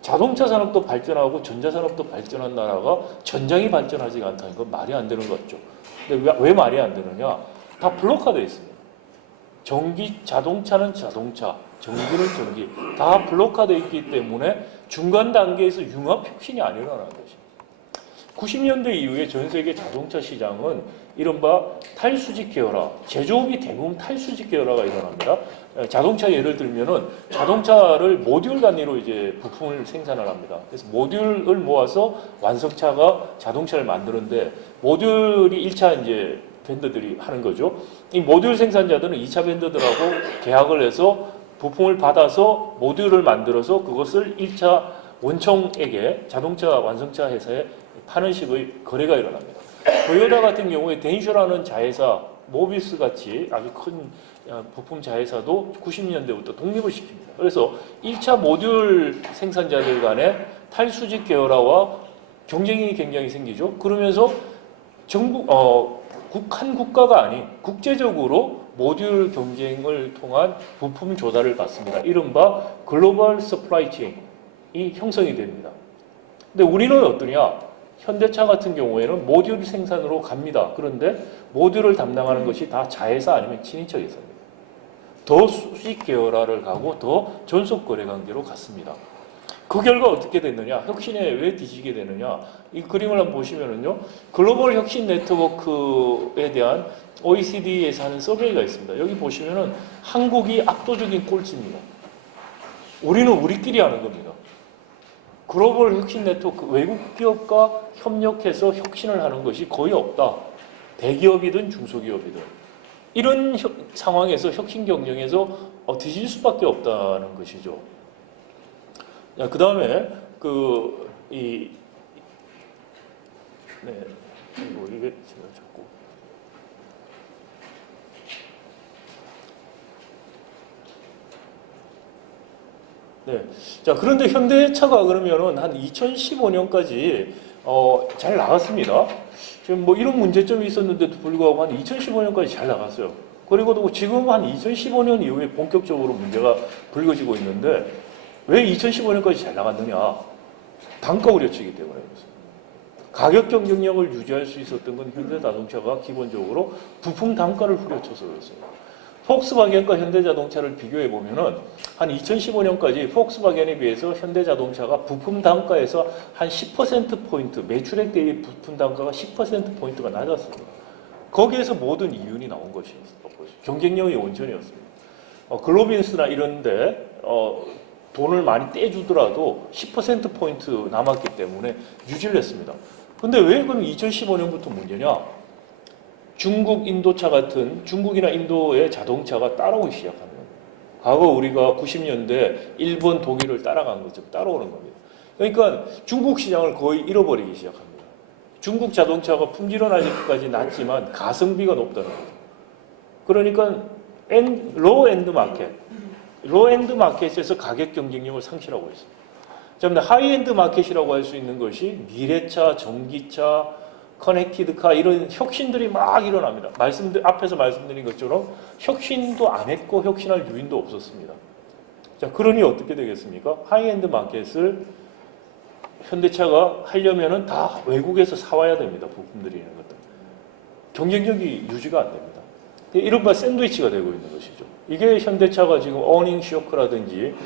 자동차 산업도 발전하고 전자산업도 발전한 나라가 전장이 발전하지 않다는 건 말이 안 되는 것 같죠. 근데 왜 말이 안 되느냐? 다 블록화되어 있습니다. 자동차는 자동차, 전기는 전기. 다 블록화되어 있기 때문에 중간 단계에서 융합 혁신이 안 일어나는 것입니다. 90년대 이후에 전 세계 자동차 시장은 이른바 탈수직 계열화, 제조업이 대부분 탈수직 계열화가 일어납니다. 자동차 예를 들면은 자동차를 모듈 단위로 이제 부품을 생산을 합니다. 그래서 모듈을 모아서 완성차가 자동차를 만드는데 모듈이 1차 이제 벤더들이 하는 거죠. 이 모듈 생산자들은 2차 벤더들하고 계약을 해서 부품을 받아서 모듈을 만들어서 그것을 1차 원청에게 자동차 완성차 회사에 파는 식의 거래가 일어납니다. 도요타 같은 경우에 덴쇼라는 자회사 모비스 같이 아주 큰 부품 자회사도 90년대부터 독립을 시킵니다. 그래서 1차 모듈 생산자들 간에 탈수직 계열화와 경쟁이 굉장히 생기죠. 그러면서 한 국가가 아닌 국제적으로 모듈 경쟁을 통한 부품 조달을 받습니다. 이른바 글로벌 서플라이 체인이 형성이 됩니다. 근데 우리는 어떠냐? 현대차 같은 경우에는 모듈 생산으로 갑니다. 그런데 모듈을 담당하는 것이 다 자회사 아니면 친인척 회사입니다. 더 수직 계열화를 가고 더 전속 거래 관계로 갔습니다. 그 결과 어떻게 됐느냐? 혁신에 왜 뒤지게 되느냐? 이 그림을 한번 보시면은요, 글로벌 혁신 네트워크에 대한 OECD에서 하는 서베이가 있습니다. 여기 보시면은 한국이 압도적인 꼴찌입니다. 우리는 우리끼리 하는 겁니다. 글로벌 혁신 네트워크, 외국 기업과 협력해서 혁신을 하는 것이 거의 없다. 대기업이든 중소기업이든. 이런 상황에서 혁신 경쟁에서 뒤질 수밖에 없다는 것이죠. 그 다음에 이게 제가 자꾸 자, 그런데 현대차가 그러면은 한 2015년까지 잘 나갔습니다. 지금 뭐 이런 문제점이 있었는데도 불구하고 한 2015년까지 잘 나갔어요. 그리고 지금 한 2015년 이후에 본격적으로 문제가 불거지고 있는데 왜 2015년까지 잘 나갔느냐? 단가 우려치기 때문에 그렇습니다. 가격 경쟁력을 유지할 수 있었던 건 현대자동차가 기본적으로 부품 단가를 후려쳐서 그렇습니다. 폭스바겐과 현대자동차를 비교해 보면은 한 2015년까지 폭스바겐에 비해서 현대자동차가 부품 단가에서 한 10%포인트, 매출액 대비 부품 단가가 10%포인트가 낮았습니다. 거기에서 모든 이윤이 나온 것이었습니다. 경쟁력의 원천이었습니다. 글로빈스나 이런데 돈을 많이 떼주더라도 10%포인트 남았기 때문에 유지를 했습니다. 근데 왜 그럼 2015년부터 문제냐? 중국, 인도차 같은 중국이나 인도의 자동차가 따라오기 시작합니다. 과거 우리가 90년대 일본, 독일을 따라간 것처럼 따라오는 겁니다. 그러니까 중국 시장을 거의 잃어버리기 시작합니다. 중국 자동차가 품질은 아직까지 낮지만 가성비가 높다는 거죠. 그러니까 로엔드 마켓에서 가격 경쟁력을 상실하고 있습니다. 자, 하이엔드 마켓이라고 할 수 있는 것이 미래차, 전기차, 커넥티드카 이런 혁신들이 막 일어납니다. 앞에서 말씀드린 것처럼 혁신도 안 했고 혁신할 유인도 없었습니다. 자, 그러니 어떻게 되겠습니까? 하이엔드 마켓을 현대차가 하려면은 다 외국에서 사와야 됩니다. 부품들이 있는 것들. 경쟁력이 유지가 안 됩니다. 이른바 샌드위치가 되고 있는 것이죠. 이게 현대차가 지금 어닝 쇼크라든지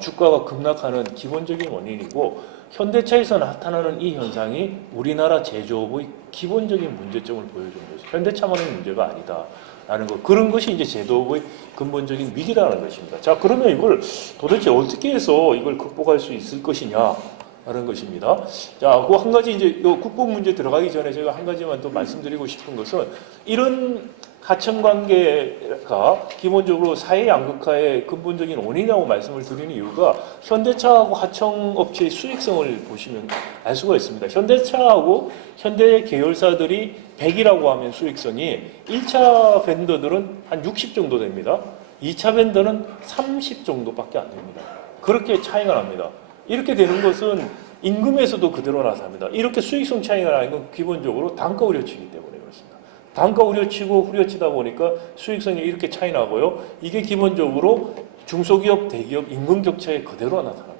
주가가 급락하는 기본적인 원인이고, 현대차에서 나타나는 이 현상이 우리나라 제조업의 기본적인 문제점을 보여주는 거죠. 현대차만의 문제가 아니다라는 것. 그런 것이 이제 제조업의 근본적인 위기라는 것입니다. 자, 그러면 이걸 도대체 어떻게 해서 이걸 극복할 수 있을 것이냐라는 것입니다. 자, 그 한 가지 이제 국뽕 문제 들어가기 전에 제가 한 가지만 더 말씀드리고 싶은 것은, 이런 하청관계가 기본적으로 사회 양극화의 근본적인 원인이라고 말씀을 드리는 이유가, 현대차하고 하청업체의 수익성을 보시면 알 수가 있습니다. 현대차하고 현대 계열사들이 100이라고 하면 수익성이 1차 벤더들은 한 60 정도 됩니다. 2차 벤더는 30 정도밖에 안 됩니다. 그렇게 차이가 납니다. 이렇게 되는 것은 임금에서도 그대로 나타납니다. 이렇게 수익성 차이가 나는 건 기본적으로 단가 우려치기 때문에 그렇습니다. 단가 우려치고 후려치다 보니까 수익성이 이렇게 차이 나고요. 이게 기본적으로 중소기업, 대기업 임금 격차에 그대로 나타납니다.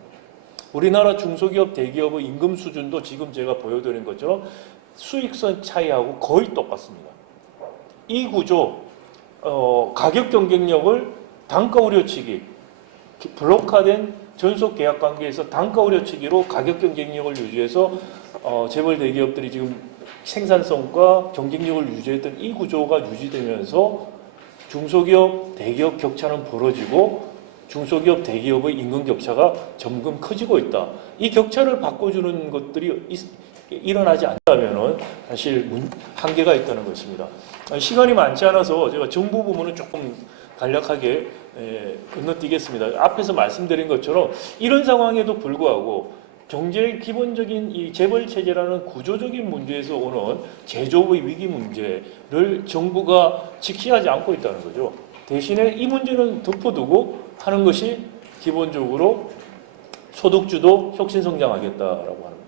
우리나라 중소기업, 대기업의 임금 수준도 지금 제가 보여드린 것처럼 수익성 차이하고 거의 똑같습니다. 이 구조, 가격 경쟁력을 단가 우려치기, 블록화된 전속 계약 관계에서 단가 우려치기로 가격 경쟁력을 유지해서 재벌 대기업들이 지금 생산성과 경쟁력을 유지했던 이 구조가 유지되면서 중소기업, 대기업 격차는 벌어지고 중소기업, 대기업의 임금 격차가 점점 커지고 있다. 이 격차를 바꿔주는 것들이 일어나지 않다면 사실 한계가 있다는 것입니다. 시간이 많지 않아서 제가 정부 부문은 조금 간략하게 건너뛰겠습니다. 앞에서 말씀드린 것처럼 이런 상황에도 불구하고 경제의 기본적인 이 재벌 체제라는 구조적인 문제에서 오는 제조업의 위기 문제를 정부가 직시하지 않고 있다는 거죠. 대신에 이 문제는 덮어두고 하는 것이 기본적으로 소득주도 혁신성장하겠다라고 하는 겁니다.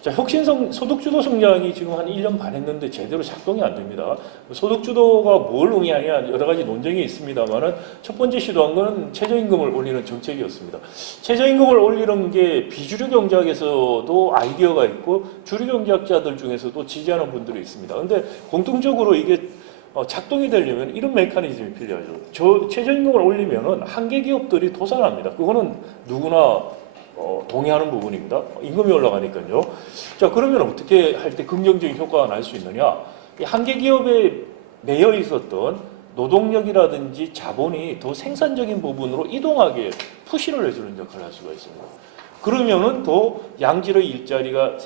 자, 소득주도 성장이 지금 한 1년 반 했는데 제대로 작동이 안 됩니다. 소득주도가 뭘 의미하냐 여러 가지 논쟁이 있습니다만은 첫 번째 시도한 것은 최저임금을 올리는 정책이었습니다. 최저임금을 올리는 게 비주류 경제학에서도 아이디어가 있고 주류 경제학자들 중에서도 지지하는 분들이 있습니다. 근데 공통적으로 이게 작동이 되려면 이런 메커니즘이 필요하죠. 최저임금을 올리면은 한계 기업들이 도산합니다. 그거는 누구나 동의하는 부분입니다. 임금이 올라가니까요. 자, 그러면 어떻게 할 때 긍정적인 효과가 날 수 있느냐? 이 한계 기업에 매여 있었던 노동력이라든지 자본이 더 생산적인 부분으로 이동하게 푸시를 해주는 역할을 할 수가 있습니다. 그러면은 더 양질의 일자리가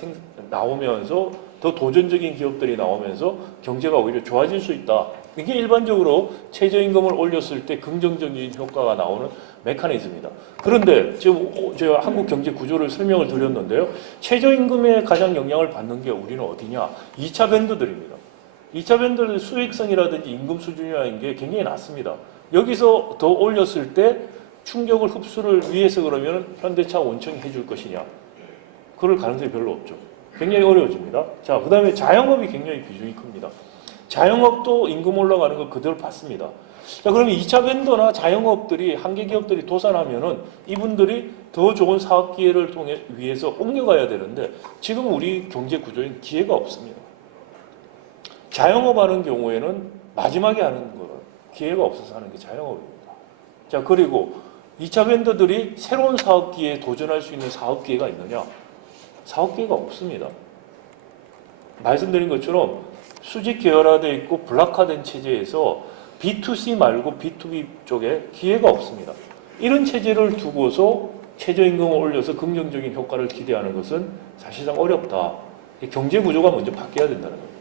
나오면서 더 도전적인 기업들이 나오면서 경제가 오히려 좋아질 수 있다. 이게 일반적으로 최저임금을 올렸을 때 긍정적인 효과가 나오는 메커니즘입니다. 그런데 지금 제가 한국 경제 구조를 설명을 드렸는데요. 최저임금에 가장 영향을 받는 게 우리는 어디냐? 2차 밴드들입니다. 2차 밴드의 수익성이라든지 임금 수준이라는 게 굉장히 낮습니다. 여기서 더 올렸을 때 충격을 흡수를 위해서 그러면 현대차 원청이 해줄 것이냐? 그럴 가능성이 별로 없죠. 굉장히 어려워집니다. 자, 그 다음에 자영업이 굉장히 비중이 큽니다. 자영업도 임금 올라가는 걸 그대로 받습니다. 자, 그러면 2차 밴더나 자영업들이, 한계 기업들이 도산하면은 이분들이 더 좋은 사업 기회를 위해서 옮겨가야 되는데 지금 우리 경제 구조엔 기회가 없습니다. 자영업 하는 경우에는 마지막에 하는 거, 기회가 없어서 하는 게 자영업입니다. 자, 그리고 2차 밴더들이 새로운 사업 기회에 도전할 수 있는 사업 기회가 있느냐? 사업 기회가 없습니다. 말씀드린 것처럼 수직 계열화되어 있고 블락화된 체제에서 B2C 말고 B2B 쪽에 기회가 없습니다. 이런 체제를 두고서 최저임금을 올려서 긍정적인 효과를 기대하는 것은 사실상 어렵다. 경제 구조가 먼저 바뀌어야 된다는 겁니다.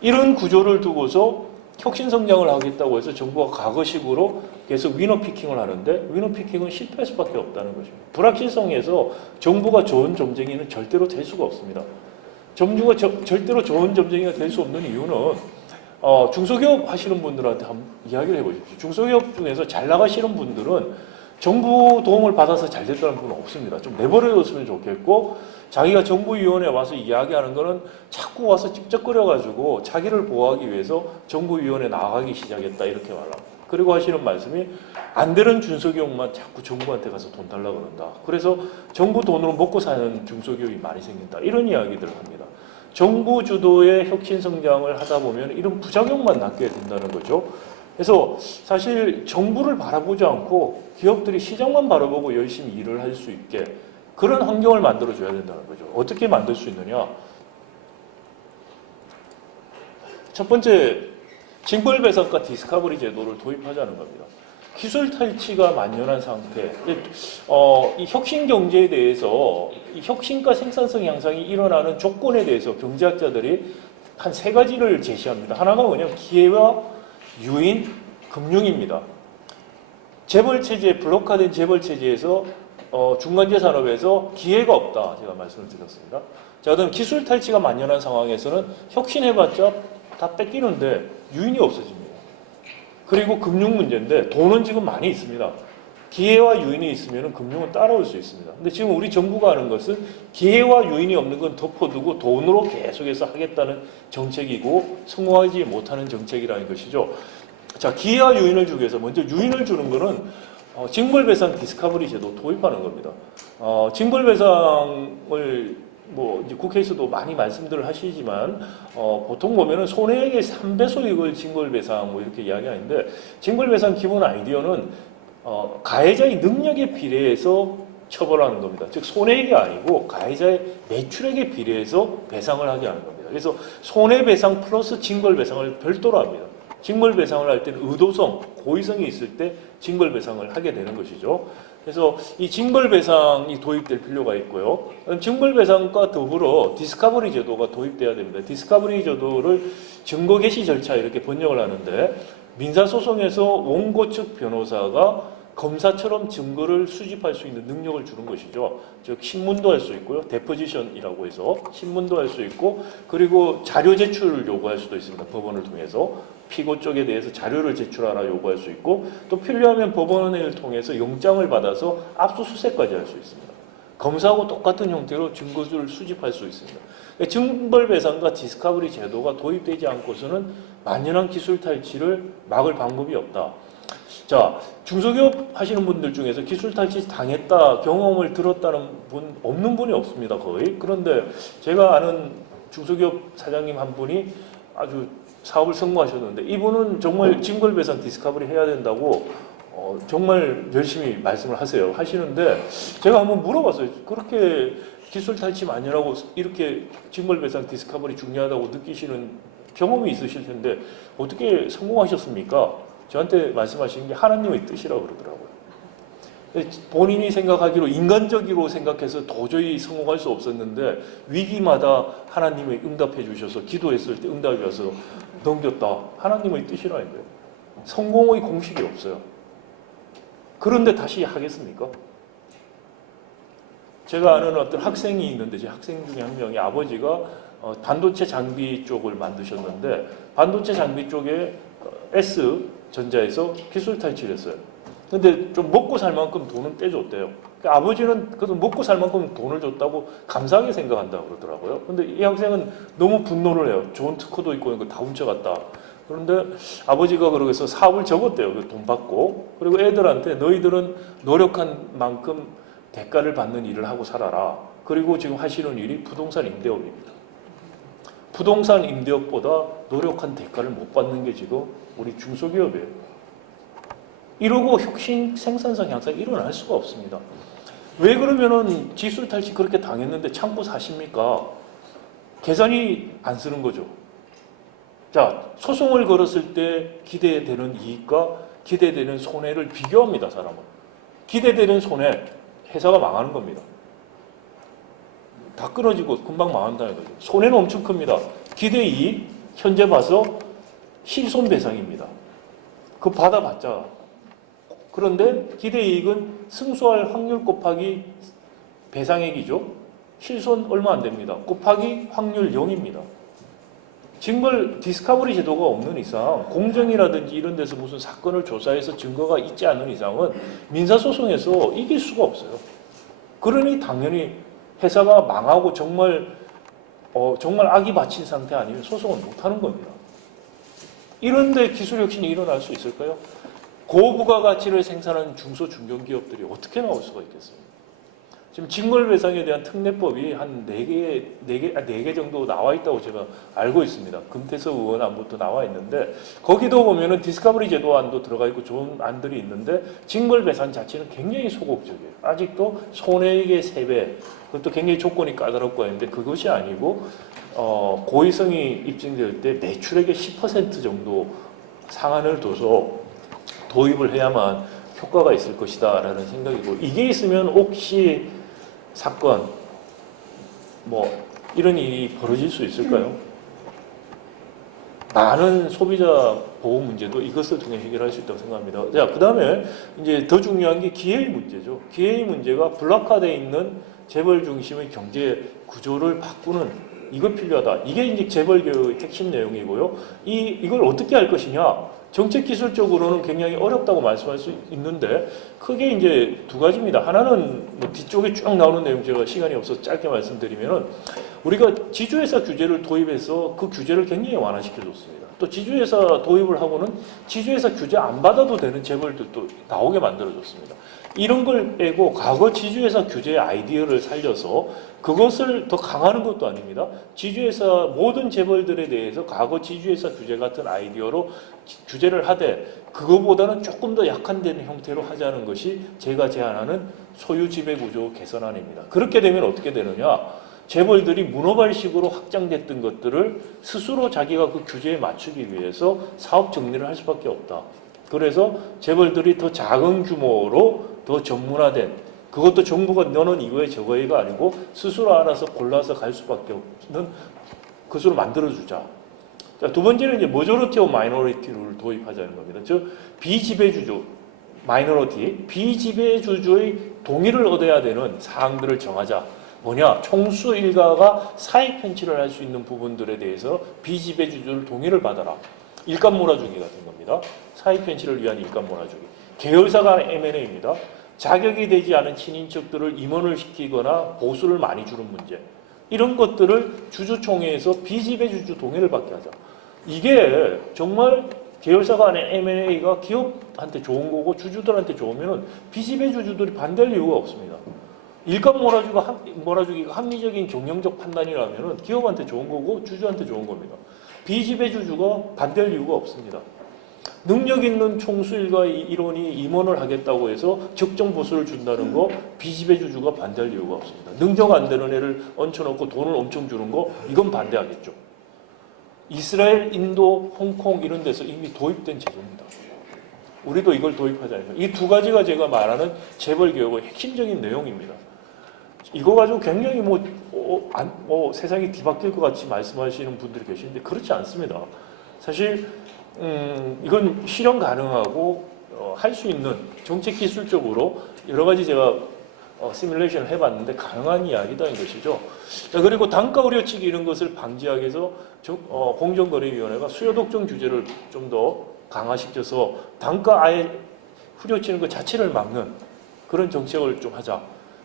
이런 구조를 두고서 혁신성장을 하겠다고 해서 정부가 과거식으로 계속 위너피킹을 하는데 위너피킹은 실패할 수밖에 없다는 것입니다. 불확실성에서 정부가 좋은 점쟁이는 절대로 될 수가 없습니다. 정부가 절대로 좋은 점쟁이가 될 수 없는 이유는 중소기업 하시는 분들한테 한번 이야기를 해보십시오. 중소기업 중에서 잘 나가시는 분들은 정부 도움을 받아서 잘 됐다는 분은 없습니다. 좀 내버려뒀으면 좋겠고 자기가 정부위원회에 와서 이야기하는 거는 자꾸 와서 찝쩍거려가지고 자기를 보호하기 위해서 정부위원회에 나가기 시작했다 이렇게 말합니다. 그리고 하시는 말씀이 안 되는 중소기업만 자꾸 정부한테 가서 돈 달라고 그런다. 그래서 정부 돈으로 먹고 사는 중소기업이 많이 생긴다. 이런 이야기들을 합니다. 정부 주도의 혁신성장을 하다 보면 이런 부작용만 낳게 된다는 거죠. 그래서 사실 정부를 바라보지 않고 기업들이 시장만 바라보고 열심히 일을 할 수 있게 그런 환경을 만들어줘야 된다는 거죠. 어떻게 만들 수 있느냐? 첫 번째, 징벌배상과 디스커버리 제도를 도입하자는 겁니다. 기술 탈취가 만연한 상태, 이 혁신 경제에 대해서 이 혁신과 생산성 향상이 일어나는 조건에 대해서 경제학자들이 한 3가지를 제시합니다. 하나가 뭐냐면 기회와 유인, 금융입니다. 재벌체제, 블록화된 재벌체제에서 중간재 산업에서 기회가 없다. 제가 말씀을 드렸습니다. 자, 그다음 기술 탈취가 만연한 상황에서는 혁신해봤자 다 뺏기는데 유인이 없어집니다. 그리고 금융 문제인데 돈은 지금 많이 있습니다. 기회와 유인이 있으면 금융은 따라올 수 있습니다. 근데 지금 우리 정부가 하는 것은 기회와 유인이 없는 건 덮어두고 돈으로 계속해서 하겠다는 정책이고 성공하지 못하는 정책이라는 것이죠. 자, 기회와 유인을 주기 위해서 먼저 유인을 주는 거는 징벌배상 디스커버리 제도 도입하는 겁니다. 징벌배상을 이제 국회에서도 많이 말씀들을 하시지만 보통 보면은 손해액의 3배 소익을 징벌배상 이렇게 이야기하는데 징벌배상 기본 아이디어는 가해자의 능력에 비례해서 처벌하는 겁니다. 즉 손해액이 아니고 가해자의 매출액에 비례해서 배상을 하게 하는 겁니다. 그래서 손해배상 플러스 징벌배상을 별도로 합니다. 징벌배상을 할 때는 의도성, 고의성이 있을 때 징벌배상을 하게 되는 것이죠. 그래서 이 징벌배상이 도입될 필요가 있고요. 징벌배상과 더불어 디스커버리 제도가 도입돼야 됩니다. 디스커버리 제도를 증거 개시 절차 이렇게 번역을 하는데 민사소송에서 원고 측 변호사가 검사처럼 증거를 수집할 수 있는 능력을 주는 것이죠. 즉 신문도 할 수 있고요. 데포지션이라고 해서 신문도 할 수 있고 그리고 자료 제출을 요구할 수도 있습니다. 법원을 통해서 피고 쪽에 대해서 자료를 제출하라 요구할 수 있고 또 필요하면 법원을 통해서 영장을 받아서 압수수색까지 할 수 있습니다. 검사하고 똑같은 형태로 증거를 수집할 수 있습니다. 징벌배상과 디스커버리 제도가 도입되지 않고서는 만연한 기술 탈취를 막을 방법이 없다. 자, 중소기업 하시는 분들 중에서 기술 탈취 당했다 경험을 들었다는 분 없는 분이 없습니다, 거의. 그런데 제가 아는 중소기업 사장님 한 분이 아주 사업을 성공하셨는데 이분은 정말 징벌배상 디스커버리 해야 된다고 정말 열심히 말씀을 하시는데 제가 한번 물어봤어요. 그렇게 기술 탈취 만연하고 이렇게 징벌배상 디스커버리 중요하다고 느끼시는 경험이 있으실 텐데 어떻게 성공하셨습니까? 저한테 말씀하신 게 하나님의 뜻이라고 그러더라고요. 본인이 생각하기로 인간적으로 생각해서 도저히 성공할 수 없었는데 위기마다 하나님이 응답해 주셔서 기도했을 때 응답이 와서 넘겼다. 하나님의 뜻이라는데 성공의 공식이 없어요. 그런데 다시 하겠습니까? 제가 아는 어떤 학생이 있는데 제 학생 중에 한 명이 아버지가 반도체 장비 쪽을 만드셨는데 반도체 장비 쪽에 S전자에서 기술 탈취를 했어요. 근데 좀 먹고 살 만큼 돈은 떼줬대요. 그러니까 아버지는 그래도 먹고 살 만큼 돈을 줬다고 감사하게 생각한다고 그러더라고요. 근데 이 학생은 너무 분노를 해요. 좋은 특허도 있고 이거 다 훔쳐갔다. 그런데 아버지가 그러고서 사업을 접었대요. 그 돈 받고. 그리고 애들한테 너희들은 노력한 만큼 대가를 받는 일을 하고 살아라. 그리고 지금 하시는 일이 부동산 임대업입니다. 부동산 임대업보다 노력한 대가를 못 받는 게 지금 우리 중소기업이에요. 이러고 혁신 생산성 향상이 일어날 수가 없습니다. 왜 그러면은 기술 탈취 그렇게 당했는데 참고 사십니까? 계산이 안 쓰는 거죠. 자, 소송을 걸었을 때 기대되는 이익과 기대되는 손해를 비교합니다, 사람은. 기대되는 손해, 회사가 망하는 겁니다. 다 끊어지고 금방 망한다는 거죠. 손해는 엄청 큽니다. 기대 이익, 현재 봐서 실손배상입니다. 그거 받아봤자. 그런데 기대 이익은 승소할 확률 곱하기 배상액이죠. 실손 얼마 안 됩니다. 곱하기 확률 0입니다. 징벌 디스커버리 제도가 없는 이상 공정이라든지 이런 데서 무슨 사건을 조사해서 증거가 있지 않은 이상은 민사소송에서 이길 수가 없어요. 그러니 당연히 회사가 망하고 정말 악이 받친 상태 아니면 소송을 못하는 겁니다. 이런데 기술혁신이 일어날 수 있을까요? 고부가가치를 생산하는 중소 중견기업들이 어떻게 나올 수가 있겠습니까? 지금 징벌배상에 대한 특례법이 한 4개 정도 나와 있다고 제가 알고 있습니다. 금태섭 의원 안부터 나와 있는데 거기도 보면은 디스커버리 제도안도 들어가 있고 좋은 안들이 있는데 징벌배상 자체는 굉장히 소극적이에요. 아직도 손해액의 3배, 그것도 굉장히 조건이 까다롭고 했는데 그것이 아니고 고의성이 입증될 때 매출액의 10% 정도 상한을 둬서 도입을 해야만 효과가 있을 것이다 라는 생각이고 이게 있으면 혹시 사건 이런 일이 벌어질 수 있을까요? 많은 소비자 보호 문제도 이것을 통해 해결할 수 있다고 생각합니다. 자, 그 다음에 이제 더 중요한 게 기회의 문제죠. 기회의 문제가 블락화되어 있는 재벌 중심의 경제 구조를 바꾸는 이거 필요하다. 이게 이제 재벌교육의 핵심 내용이고요. 이걸 어떻게 할 것이냐? 정책 기술적으로는 굉장히 어렵다고 말씀할 수 있는데 크게 이제 2가지입니다. 하나는 뒤쪽에 쭉 나오는 내용 제가 시간이 없어서 짧게 말씀드리면은 우리가 지주회사 규제를 도입해서 그 규제를 굉장히 완화시켜줬습니다. 또 지주회사 도입을 하고는 지주회사 규제 안 받아도 되는 재벌들도 나오게 만들어줬습니다. 이런 걸 빼고 과거 지주회사 규제의 아이디어를 살려서 그것을 더 강화하는 것도 아닙니다. 지주회사 모든 재벌들에 대해서 과거 지주회사 규제 같은 아이디어로 규제를 하되 그거보다는 조금 더 약화된 형태로 하자는 것이 제가 제안하는 소유 지배 구조 개선안입니다. 그렇게 되면 어떻게 되느냐? 재벌들이 문어발식으로 확장됐던 것들을 스스로 자기가 그 규제에 맞추기 위해서 사업 정리를 할 수밖에 없다. 그래서 재벌들이 더 작은 규모로 더 전문화된 그것도 정부가 너는 이거에 저거에가 아니고 스스로 알아서 골라서 갈 수밖에 없는 것으로 만들어주자. 자, 2번째는 이제 머저리티 오브 마이너리티 룰을 도입하자는 겁니다. 즉 비지배주조 마이너리티, 비지배주주의 동의를 얻어야 되는 사항들을 정하자. 뭐냐? 총수 일가가 사익 편취를 할 수 있는 부분들에 대해서 비지배주주를 동의를 받아라. 일감 몰아주기 같은 겁니다. 사익 편취를 위한 일감 몰아주기. 계열사 간 M&A입니다. 자격이 되지 않은 친인척들을 임원을 시키거나 보수를 많이 주는 문제. 이런 것들을 주주총회에서 비지배주주 동의를 받게 하자. 이게 정말 계열사 간의 M&A가 기업한테 좋은 거고 주주들한테 좋으면 비지배주주들이 반대할 이유가 없습니다. 일감 몰아주기가 합리적인 경영적 판단이라면 기업한테 좋은 거고 주주한테 좋은 겁니다. 비지배주주가 반대할 이유가 없습니다. 능력 있는 총수 일가 일원이 임원을 하겠다고 해서 적정 보수를 준다는 거 비지배주주가 반대할 이유가 없습니다. 능력 안 되는 애를 얹혀놓고 돈을 엄청 주는 거 이건 반대하겠죠. 이스라엘, 인도, 홍콩 이런 데서 이미 도입된 제도입니다. 우리도 이걸 도입하자니까. 이 두 가지가 제가 말하는 재벌 개혁의 핵심적인 내용입니다. 이거 가지고 굉장히 세상이 뒤바뀔 것 같이 말씀하시는 분들이 계시는데 그렇지 않습니다. 사실 이건 실현 가능하고 할 수 있는 정책 기술적으로 여러 가지 제가 시뮬레이션을 해봤는데 가능한 이야기다는 것이죠. 그리고 단가 우려치기 이런 것을 방지하기 위해서 공정거래위원회가 수요 독점 규제를 좀 더 강화시켜서 단가 아예 후려치는 것 자체를 막는 그런 정책을 좀 하자.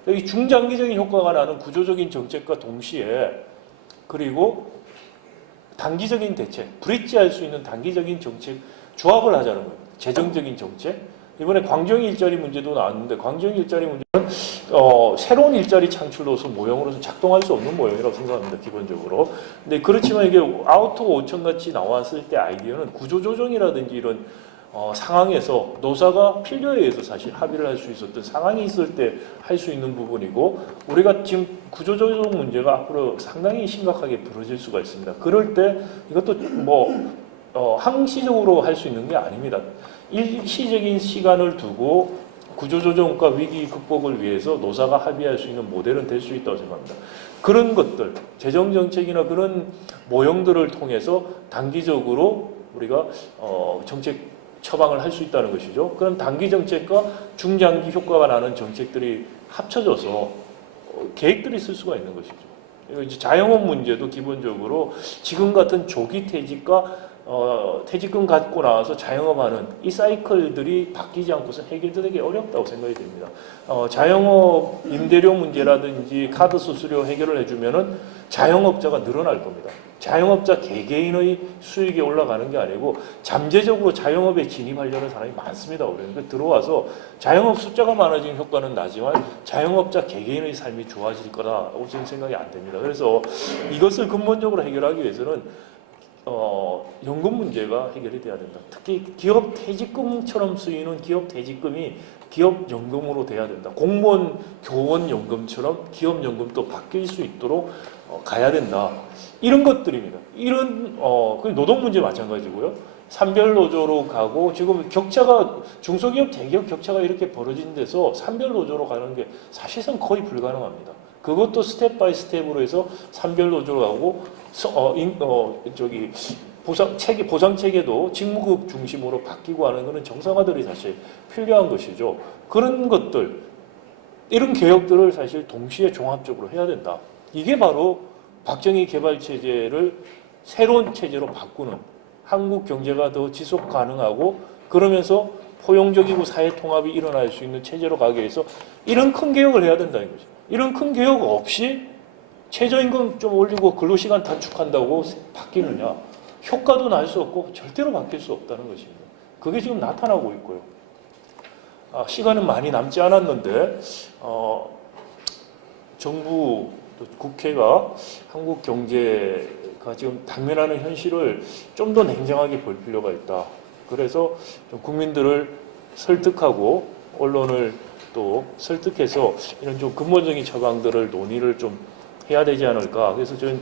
이 중장기적인 효과가 나는 구조적인 정책과 동시에 그리고 단기적인 대책, 브릿지할 수 있는 단기적인 정책 조합을 하자는 거예요. 재정적인 정책. 이번에 광주형 일자리 문제도 나왔는데 광주형 일자리 문제는 새로운 일자리 창출로서 모형으로서 작동할 수 없는 모형이라고 생각합니다. 기본적으로. 근데 그렇지만 이게 아우터 5천 같이 나왔을 때 아이디어는 구조조정이라든지 이런 상황에서 노사가 필요에 의해서 사실 합의를 할 수 있었던 상황이 있을 때 할 수 있는 부분이고 우리가 지금 구조조정 문제가 앞으로 상당히 심각하게 벌어질 수가 있습니다. 그럴 때 이것도 항시적으로 할 수 있는 게 아닙니다. 일시적인 시간을 두고 구조조정과 위기 극복을 위해서 노사가 합의할 수 있는 모델은 될 수 있다고 생각합니다. 그런 것들, 재정정책이나 그런 모형들을 통해서 단기적으로 우리가 정책 처방을 할 수 있다는 것이죠. 그런 단기 정책과 중장기 효과가 나는 정책들이 합쳐져서 계획들이 있을 수가 있는 것이죠. 이제 자영업 문제도 기본적으로 지금 같은 조기 퇴직과 퇴직금 갖고 나와서 자영업하는 이 사이클들이 바뀌지 않고서 해결되기 어렵다고 생각이 됩니다. 자영업 임대료 문제라든지 카드 수수료 해결을 해주면은 자영업자가 늘어날 겁니다. 자영업자 개개인의 수익이 올라가는 게 아니고 잠재적으로 자영업에 진입하려는 사람이 많습니다. 그러니까 들어와서 자영업 숫자가 많아지는 효과는 나지만 자영업자 개개인의 삶이 좋아질 거라고 저는 생각이 안 됩니다. 그래서 이것을 근본적으로 해결하기 위해서는 연금 문제가 해결이 돼야 된다. 특히 기업 퇴직금처럼 쓰이는 기업 퇴직금이 기업 연금으로 돼야 된다. 공무원 교원 연금처럼 기업 연금도 바뀔 수 있도록 가야 된다. 이런 것들입니다. 이런 노동 문제 마찬가지고요. 산별 노조로 가고 지금 격차가 중소기업 대기업 격차가 이렇게 벌어진 데서 산별 노조로 가는 게 사실상 거의 불가능합니다. 그것도 스텝 바이 스텝으로 해서 산별 노조로 가고 보상 체계도 직무급 중심으로 바뀌고 하는 것은 정상화들이 사실 필요한 것이죠. 그런 것들 이런 개혁들을 사실 동시에 종합적으로 해야 된다. 이게 바로 박정희 개발 체제를 새로운 체제로 바꾸는 한국 경제가 더 지속 가능하고 그러면서 포용적이고 사회 통합이 일어날 수 있는 체제로 가기 위해서 이런 큰 개혁을 해야 된다는 거죠. 이런 큰 개혁 없이 최저임금 좀 올리고 근로시간 단축한다고 바뀌느냐. 효과도 날 수 없고 절대로 바뀔 수 없다는 것입니다. 그게 지금 나타나고 있고요. 시간은 많이 남지 않았는데 정부 또 국회가 한국 경제가 지금 당면하는 현실을 좀 더 냉정하게 볼 필요가 있다. 그래서 좀 국민들을 설득하고 언론을 또 설득해서 이런 좀 근본적인 처방들을 논의를 좀 해야 되지 않을까. 그래서 저는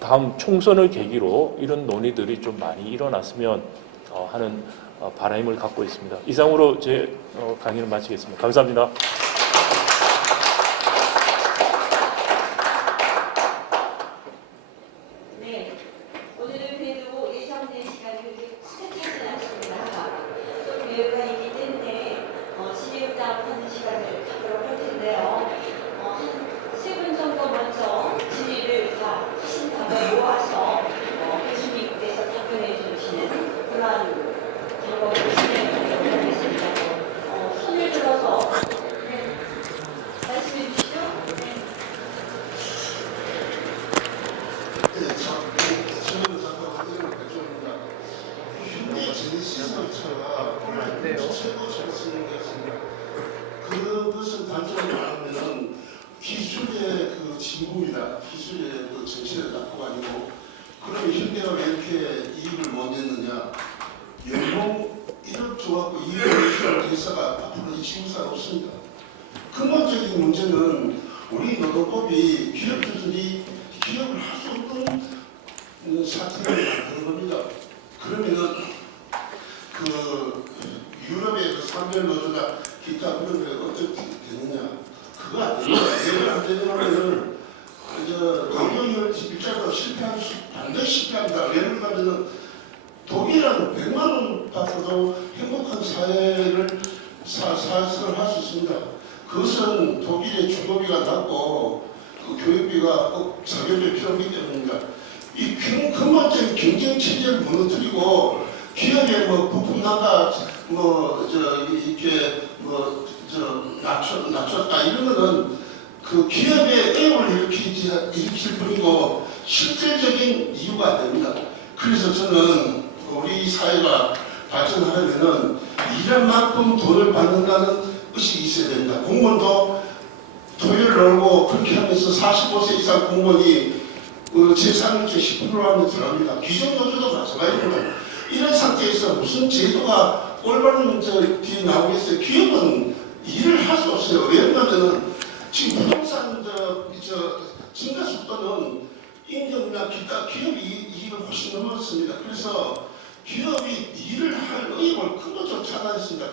다음 총선을 계기로 이런 논의들이 좀 많이 일어났으면 하는 바람을 갖고 있습니다. 이상으로 제 강의를 마치겠습니다. 감사합니다. 네, 오늘은 그래도 예정된 시간이 그렇게 꽉 차지 않습니다. 또 교육관이기 때문에 그것은 단점이 뭐냐면은 기술의 그 진보입니다. 기술의 그 정신의 낙도가 아니고 그럼 현대가 왜 이렇게 이익을 못 냈느냐? 연봉 1억 줘갖고 2억 회사가 앞으로 이 지구사가 없습니다. 근본적인 문제는 우리 노동법이 기업주들이 기업을 할 수 없는 사태를 만드는 겁니다. 그러면은 그 유럽의 그 산별 노조나 기타 그런 게 어떻게 되느냐? 그거 안 됩니다. 왜 안 되냐면은 강경열 일자리가 반드시 실패한다. 예를 들면 독일은 100만 원 받고도 행복한 사회를 사회를 할 수 있습니다. 그것은 독일의 주거비가 낮고 그 교육비가 꼭 자격이 필요하기 때문입니다. 이 근본적인 경쟁 체제를 무너뜨리고 기업에 뭐 부품 난다, 낮췄다 이런 거는 그 기업의 애용을 일으킬 뿐이고 실질적인 이유가 안 됩니다. 그래서 저는 우리 사회가 발전하려면은 일한 만큼 돈을 받는다는 의식이 있어야 됩니다. 공무원도 토요일 놀고 그렇게 하면서 45세 이상 공무원이 제3일제 10%로 하면 들어갑니다. 기존노조도 마찬가지입니다. 이런 상태에서 무슨 제도가 올바른 뒤에 나오겠어요. 기업은 일을 할 수 없어요. 왜냐하면 지금 부동산 증가 속도는 임금이나 기타 기업 이익을 훨씬 넘었습니다. 그래서 기업이 일을 할 의욕을 근본적으로 차단했습니다.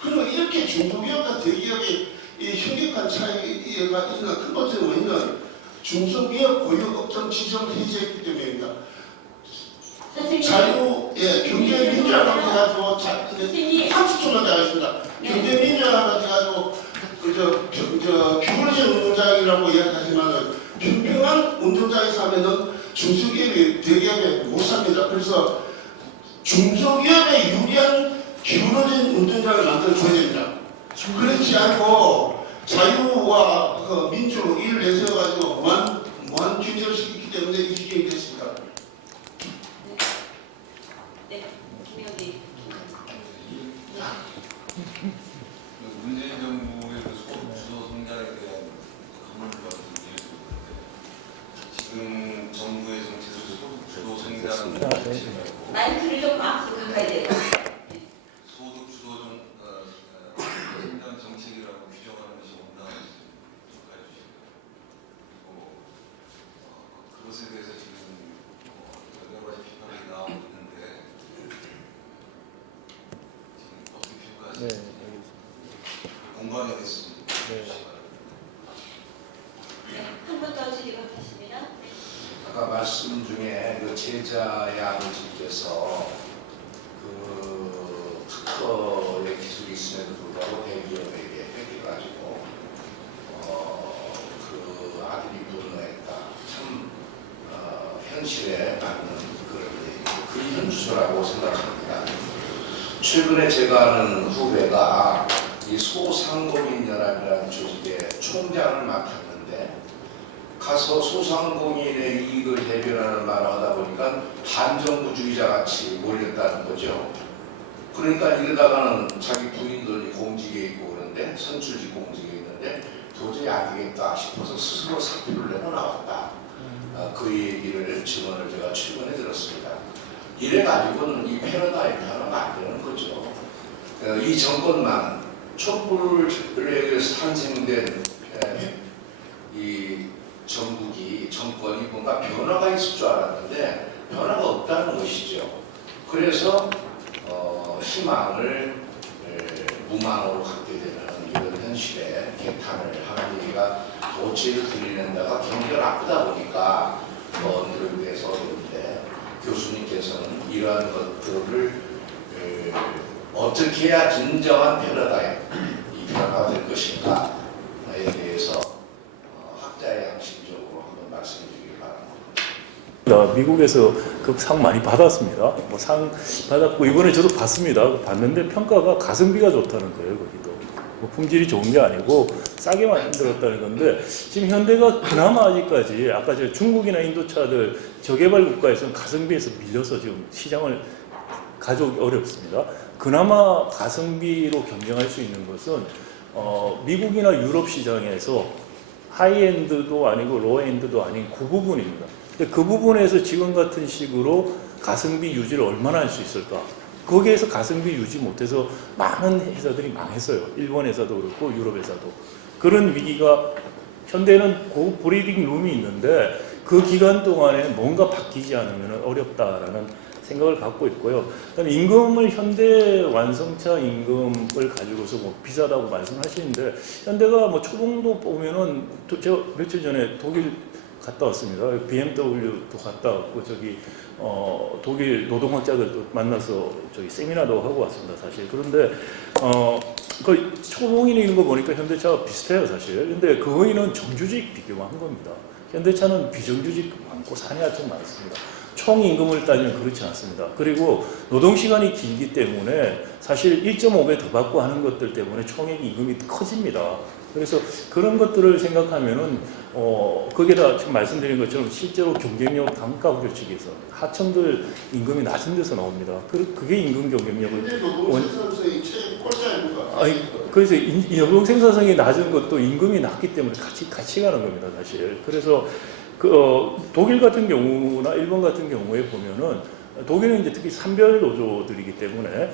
그러면 이렇게 중소기업과 대기업의 이 현격한 차이가 있는 근본적인 원인은 중소기업 고유 업종 지정 해제했기 때문입니다. 자유, 경제 민주화가 돼가지고 30초만 더 하겠습니다. 경제 민주화가 돼가지고 비효율적 운동장이라고 이야기하지만 평평한 운동장에서 하면은 중소기업이 대기업에 못 삽니다. 그래서 중소기업에 유리한 기울어진 운동장을 만들어줘야 됩니다. 그렇지 않고 자유와 그 민주 이를 내세워가지고 무한 규제를 시켰기 때문에 이 지경이 됐습니다. 네, 김영기. 문재인 정부의 그 소득 주도 성장에 대한 강론을 말씀드릴 수 있는데 지금 정부의 정책은 소득 주도 성장을 정책이라고 마이크를 좀 앞으로 가까이 대요. 소득 주도 성장 정책이라고 규정하는 것이 온당한지 평가해 주시고요. 그리고 그것에 대해서 지금 여러 가지 비판이 나오고 있는데 지금 어떻게 평가하시나요? 네, 알겠습니다. 공방하겠습니다. 네. 한 번 더 질의하겠습니다. 아까 말씀 중에 그 제자의 아버지께서 그 특허의 기술이 있음에도 불구하고 대기업에게 뺏겨가지고 그 아들이 분노했다. 참 현실에 맞는 그런 현주소라고 생각합니다. 최근에 제가 아는 후배가 이 소상공인연합이라는 조직의 총장을 맡았는데 가서 소상공인의 이익을 대변하는 말을 하다 보니까 반정부주의자 같이 몰렸다는 거죠. 그러니까 이러다가는 자기 부인들이 공직에 있고 그런데 선출직 공직에 있는데 도저히 안 되겠다 싶어서 스스로 사표를 내고 나왔다. 그 얘기를 증언을 제가 최근에 들었습니다. 이래가지고는 이 패러다임 변화가 안 되는 거죠. 이 정권만 촛불에 의해서 탄생된 이 정권이 뭔가 변화가 있을 줄 알았는데 변화가 없다는 것이죠. 그래서 희망을 무망으로 갖게 되는 이런 현실에 개탄을 하는 얘기가 도치를 들이낸다가 경기가 나쁘다 보니까 언들을 위해서 어려운데 교수님께서는 이러한 것들을 어떻게 해야 진정한 패러다임, 이 변화가 될 것인가에 대해서 학자의 양심적으로 한번 말씀드리기 바랍니다. 미국에서 그 상 많이 받았습니다. 뭐 상 받았고 이번에 저도 봤습니다. 봤는데 평가가 가성비가 좋다는 거예요. 거기도 뭐 품질이 좋은 게 아니고 싸게 만들었다는 건데 지금 현대가 그나마 아직까지 아까 저 중국이나 인도차들 저개발 국가에서는 가성비에서 밀려서 지금 시장을 가져오기 어렵습니다. 그나마 가성비로 경쟁할 수 있는 것은 미국이나 유럽 시장에서 하이엔드도 아니고 로우엔드도 아닌 그 부분입니다. 근데 그 부분에서 지금 같은 식으로 가성비 유지를 얼마나 할 수 있을까? 거기에서 가성비 유지 못해서 많은 회사들이 망했어요. 일본 회사도 그렇고 유럽 회사도. 그런 위기가 현대는 그 브리딩 룸이 있는데 그 기간 동안에 뭔가 바뀌지 않으면 어렵다라는 생각을 갖고 있고요. 그다음에 임금을 현대 완성차 임금을 가지고서 뭐 비싸다고 말씀하시는데 현대가 뭐 초봉도 보면은 제가 며칠 전에 독일 갔다 왔습니다. BMW도 갔다 왔고 저기 독일 노동학자들도 만나서 저기 세미나도 하고 왔습니다. 사실 그런데 그 초봉이나 이런 거 보니까 현대차가 비슷해요 사실. 근데 그거는 정규직 비교만 한 겁니다. 현대차는 비정규직 많고 산하청 많습니다. 총 임금을 따지면 그렇지 않습니다. 그리고 노동시간이 길기 때문에 사실 1.5배 더 받고 하는 것들 때문에 총액 임금이 커집니다. 그래서 그런 것들을 생각하면은 거기다 지금 말씀드린 것처럼 실제로 경쟁력 단가 우려측에서 하청들 임금이 낮은 데서 나옵니다. 그게 임금 경쟁력을 근데 노동 생산성이 최고 꼴찌 아닙니까? 아니, 그래서 노동 생산성이 낮은 것도 임금이 낮기 때문에 같이 가는 겁니다, 사실. 그래서 독일 같은 경우나 일본 같은 경우에 보면은 독일은 이제 특히 산별 노조들이기 때문에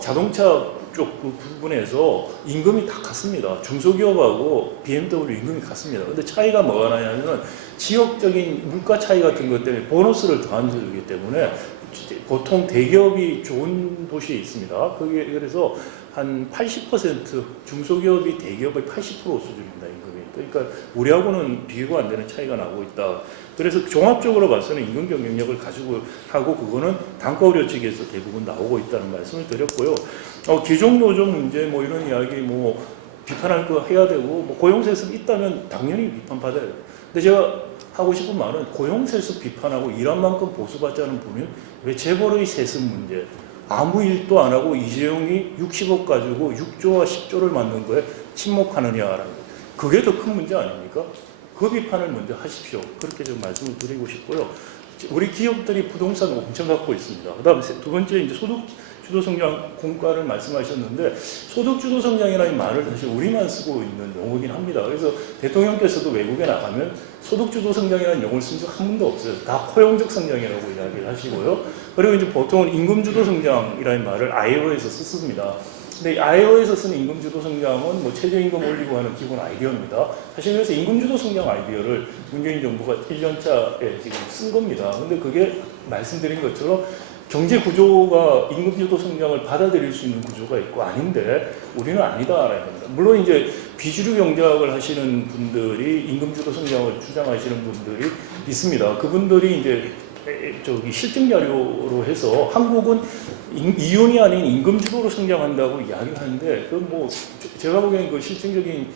자동차 쪽 그 부분에서 임금이 다 같습니다. 중소기업하고 BMW 임금이 같습니다. 근데 차이가 뭐가 나냐면은 지역적인 물가 차이 같은 것 때문에 보너스를 더안 주기 때문에 보통 대기업이 좋은 도시에 있습니다. 그게 그래서 한 80% 중소기업이 대기업의 80% 수준입니다. 임금이. 그러니까 우리하고는 비교가 안 되는 차이가 나고 있다. 그래서 종합적으로 봐서는 임금 경쟁력을 가지고 하고 그거는 단가 우려 측에서 대부분 나오고 있다는 말씀을 드렸고요. 기존 노조 문제 뭐 이런 이야기 뭐 비판할 거 해야 되고 뭐 고용세습 있다면 당연히 비판받아야 돼요. 근데 제가 하고 싶은 말은 고용세습 비판하고 일한 만큼 보수받지 않은 분은 왜 재벌의 세습 문제 아무 일도 안 하고 이재용이 60억 가지고 6조와 10조를 만든 거에 침묵하느냐라는 거예요. 그게 더 큰 문제 아닙니까? 그 비판을 먼저 하십시오. 그렇게 좀 말씀을 드리고 싶고요. 우리 기업들이 부동산 엄청 갖고 있습니다. 그다음에 두 번째 이제 소득 주도 성장 공과를 말씀하셨는데 소득 주도 성장이라는 말을 사실 우리만 쓰고 있는 용어긴 합니다. 그래서 대통령께서도 외국에 나가면 소득 주도 성장이라는 용어를 쓴 적 한 번도 없어요. 다 포용적 성장이라고 이야기를 하시고요. 그리고 이제 보통은 임금 주도 성장이라는 말을 ILO에서 썼습니다. 근데 ILO에서 쓰는 임금 주도 성장은 뭐 최저임금 올리고 하는 기본 아이디어입니다. 사실 그래서 임금 주도 성장 아이디어를 문재인 정부가 1년차에 지금 쓴 겁니다. 근데 그게 말씀드린 것처럼 경제 구조가 임금 주도 성장을 받아들일 수 있는 구조가 있고 아닌데 우리는 아니다라는 겁니다. 물론 이제 비주류 경제학을 하시는 분들이 임금 주도 성장을 주장하시는 분들이 있습니다. 그분들이 이제 저기 실증 자료로 해서 한국은 이윤이 아닌 임금 주도로 성장한다고 이야기를 하는데 그 뭐 제가 보기에는 그 실증적인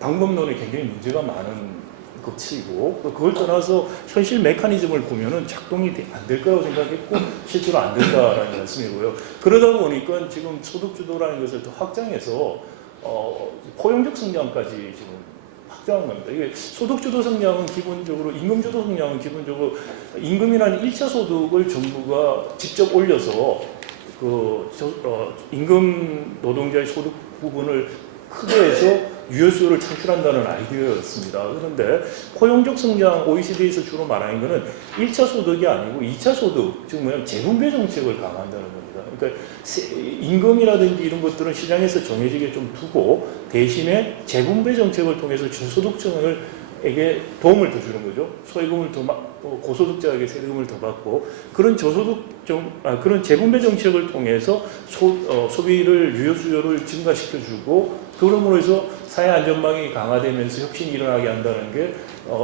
방법론에 굉장히 문제가 많은 것이고 그걸 떠나서 현실 메커니즘을 보면은 작동이 안 될 거라고 생각했고 실제로 안 된다라는 말씀이고요. 그러다 보니까 지금 소득 주도라는 것을 더 확장해서 포용적 성장까지 지금 확장한 겁니다. 이게 소득 주도 성장은 기본적으로 임금 주도 성장은 기본적으로 임금이라는 1차 소득을 정부가 직접 올려서 임금 노동자의 소득 부분을 크게 해서 유효수요를 창출한다는 아이디어였습니다. 그런데 포용적 성장 OECD에서 주로 말하는 것은 1차 소득이 아니고 2차 소득, 즉 뭐냐면 재분배 정책을 강화한다는 겁니다. 그러니까 임금이라든지 이런 것들은 시장에서 정해지게 좀 두고 대신에 재분배 정책을 통해서 저소득층에게 도움을 더 주는 거죠. 소외금을 더 고소득자에게 세금을 더 받고 그런 그런 재분배 정책을 통해서 소비를 유효수요를 증가시켜주고 그러므로 해서 사회 안전망이 강화되면서 혁신이 일어나게 한다는 게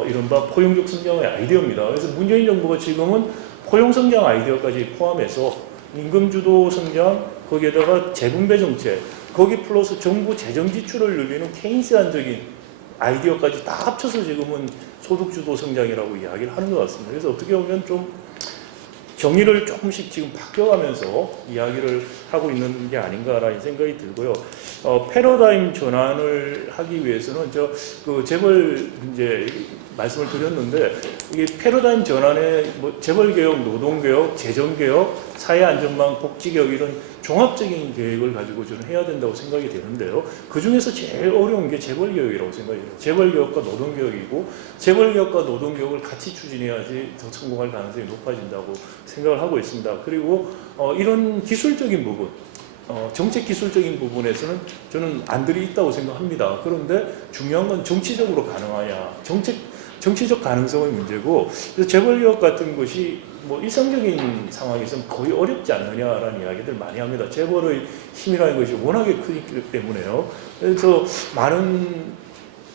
이른바 포용적 성장의 아이디어입니다. 그래서 문재인 정부가 지금은 포용 성장 아이디어까지 포함해서 임금 주도 성장 거기에다가 재분배 정책 거기 플러스 정부 재정 지출을 늘리는 케인스안적인 아이디어까지 다 합쳐서 지금은 소득 주도 성장이라고 이야기를 하는 것 같습니다. 그래서 어떻게 보면 좀 정의를 조금씩 지금 바뀌어가면서 이야기를 하고 있는 게 아닌가라는 생각이 들고요. 패러다임 전환을 하기 위해서는 재벌 이제 말씀을 드렸는데 이게 패러다임 전환에 뭐 재벌 개혁, 노동 개혁, 재정 개혁, 사회안전망, 복지개혁 이런 종합적인 계획을 가지고 저는 해야 된다고 생각이 되는데요. 그 중에서 제일 어려운 게 재벌개혁이라고 생각해요. 재벌개혁과 노동개혁이고 재벌개혁과 노동개혁을 같이 추진해야지 더 성공할 가능성이 높아진다고 생각을 하고 있습니다. 그리고 이런 기술적인 부분, 정책 기술적인 부분에서는 저는 안들이 있다고 생각합니다. 그런데 중요한 건 정치적으로 가능하냐, 정치적 가능성의 문제고, 그래서 재벌개혁 같은 것이 뭐 일상적인 상황에서는 거의 어렵지 않느냐라는 이야기들 많이 합니다. 재벌의 힘이라는 것이 워낙에 크기 때문에요. 그래서 많은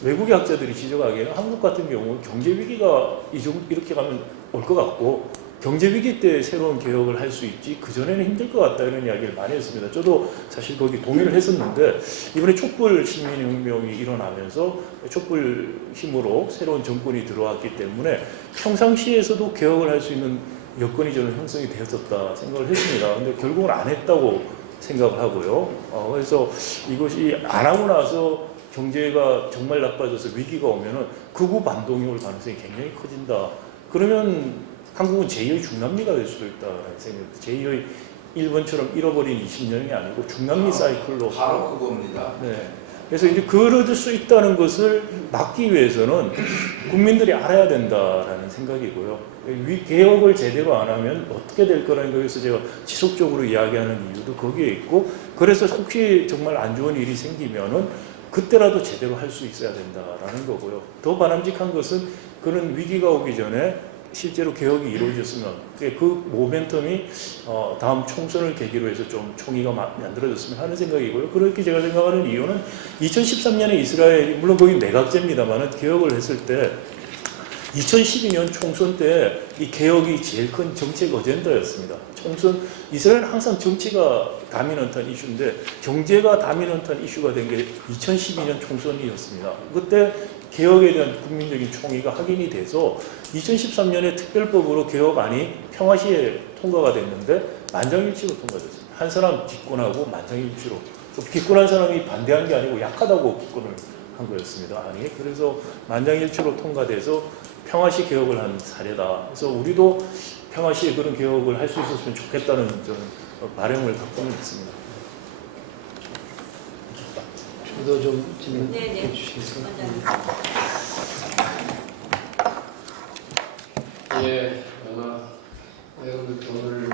외국의 학자들이 지적하기에는 한국 같은 경우 경제 위기가 이렇게 가면 올 것 같고, 경제 위기 때 새로운 개혁을 할 수 있지 그 전에는 힘들 것 같다 이런 이야기를 많이 했습니다. 저도 사실 거기 동의를 했었는데, 이번에 촛불 시민혁명이 일어나면서 촛불 힘으로 새로운 정권이 들어왔기 때문에 평상시에서도 개혁을 할 수 있는 여건이 저는 형성이 되었었다 생각을 했습니다. 근데 결국은 안 했다고 생각을 하고요. 그래서 이것이 안 하고 나서 경제가 정말 나빠져서 위기가 오면은 극우 반동이 올 가능성이 굉장히 커진다. 그러면 한국은 제2의 중남미가 될 수도 있다는 생각입니다. 제2의 일본처럼 잃어버린 20년이 아니고 중남미 사이클로. 바로 그겁니다. 네. 그래서 이제 그럴 수 있다는 것을 막기 위해서는 국민들이 알아야 된다라는 생각이고요. 개혁을 제대로 안 하면 어떻게 될 거라는 거에서 제가 지속적으로 이야기하는 이유도 거기에 있고, 그래서 혹시 정말 안 좋은 일이 생기면은 그때라도 제대로 할 수 있어야 된다라는 거고요. 더 바람직한 것은 그런 위기가 오기 전에 실제로 개혁이 이루어졌으면 그 모멘텀이 다음 총선을 계기로 해서 좀 총의가 만들어졌으면 하는 생각이고요. 그렇게 제가 생각하는 이유는 2013년에 이스라엘이, 물론 거기 내각제입니다만 개혁을 했을 때 2012년 총선 때 이 개혁이 제일 큰 정책 어젠다였습니다. 이스라엘은 항상 정치가 다미넌트한 이슈인데 경제가 다미넌트한 이슈가 된 게 2012년 총선이었습니다. 그때 개혁에 대한 국민적인 총의가 확인이 돼서 2013년에 특별법으로 개혁안이 평화시에 통과가 됐는데 만장일치로 통과됐습니다. 한 사람 기권하고 만장일치로. 기권한 사람이 반대한 게 아니고 약하다고 기권을 한 거였습니다. 아니, 그래서 만장일치로 통과돼서 평화시 개혁을 한 사례다. 그래서 우리도 평화시에 그런 개혁을 할 수 있었으면 좋겠다는 저는 바람을 갖고는 있습니다. 저도 좀 질문해 네. 주시겠어요? 먼저. 예, 아마 여러분들도 오늘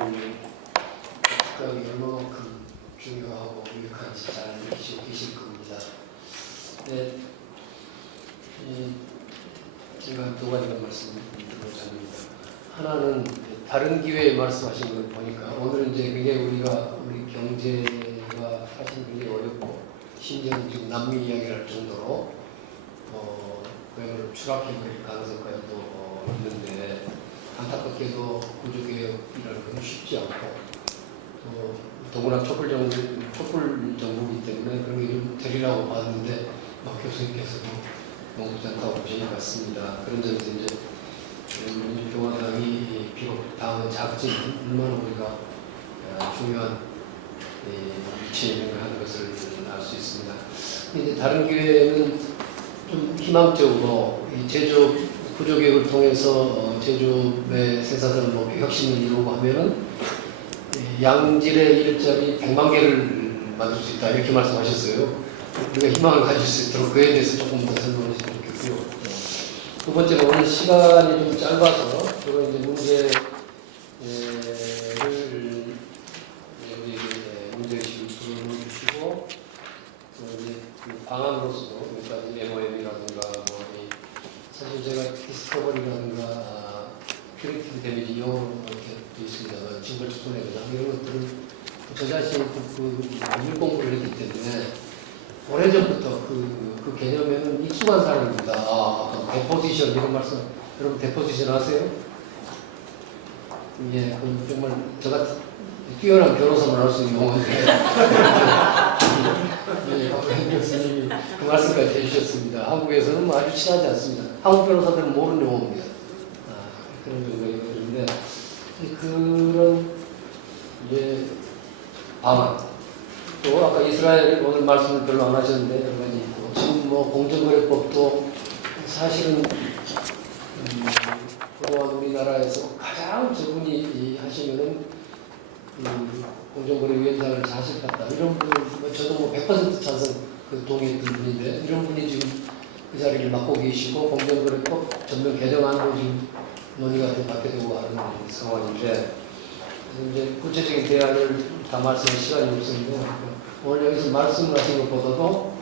특강이 얼마만큼 중요하고 유익한지 잘 느끼시고 계실 겁니다. 네, 제가 두 가지 말씀드리고자 합니다. 하나는 다른 기회에 말씀하신 걸 보니까 오늘은 이제 굉장히 우리 경제가 사실 굉장히 어렵고 심지어는 지금 남미 이야기를 할 정도로 그야말로 추락해버릴 가능성까지도 있는데, 안타깝게도 구조개혁이라는 건 쉽지 않고 또 더구나 촛불 정부이기 때문에 그런 게 좀 되리라고 봤는데 막 교수님께서도 너무지 않다고 보시는 것 같습니다. 그런 점에서 이제 민주共和당이 비록 당은 작지만 얼마나 우리가 중요한 위치에 있는 걸 하는 것을 알 수 있습니다. 이제 다른 기회는 좀 희망적으로 이 제조업 구조개혁을 통해서 제조업의 생산성을 뭐 혁신을 이루고 하면은 양질의 일자리 100만 개를 만들 수 있다 이렇게 말씀하셨어요. 우리가 희망을 가질 수 있도록 그에 대해서 조금 더 설명을 했으면 좋겠고요. 두 번째는 오늘 시간이 좀 짧아서 주로 이제 문제의식을 풀어주시고 또 이제 그 방안으로서도 그러니까 MOM이라든가 뭐 사실 제가 디스커버리라든가 큐레이티브 데미지 영어로 이렇게 되어 있습니다만 징벌 축소내거나 이런 것들을 저 자신이 일 공부를 했기 때문에 오래전부터 그 개념에는 익숙한 사람입니다. 아까 데포지션 이런 말씀, 여러분 데포지션 아세요? 이게 정말 저같은 뛰어난 변호사만 할 수 있는 용어인데 박근혜 교수님이 그 말씀까지 해주셨습니다. 한국에서는 뭐 아주 친하지 않습니다. 한국 변호사들은 모르는 용어입니다. 그런 정도인데 그런 이제 방안 또 아까 이스라엘 오늘 말씀을 별로 안 하셨는데 여러 가지 있고 지금 뭐 공정거래법도 사실은 그동안 우리나라에서 가장 저분이 하시면은 공정거래위원장을 자식했다 이런 분 저도 뭐 100% 찬성 동의했던 분인데 이런 분이 지금 그 자리를 맡고 계시고 공정거래법 전면 개정안도 지금 논의가 받게 되고 하는 상황인데 이제 구체적인 대안을 다 말씀할 시간이 없습니다. 오늘 여기서 말씀하신 것보다도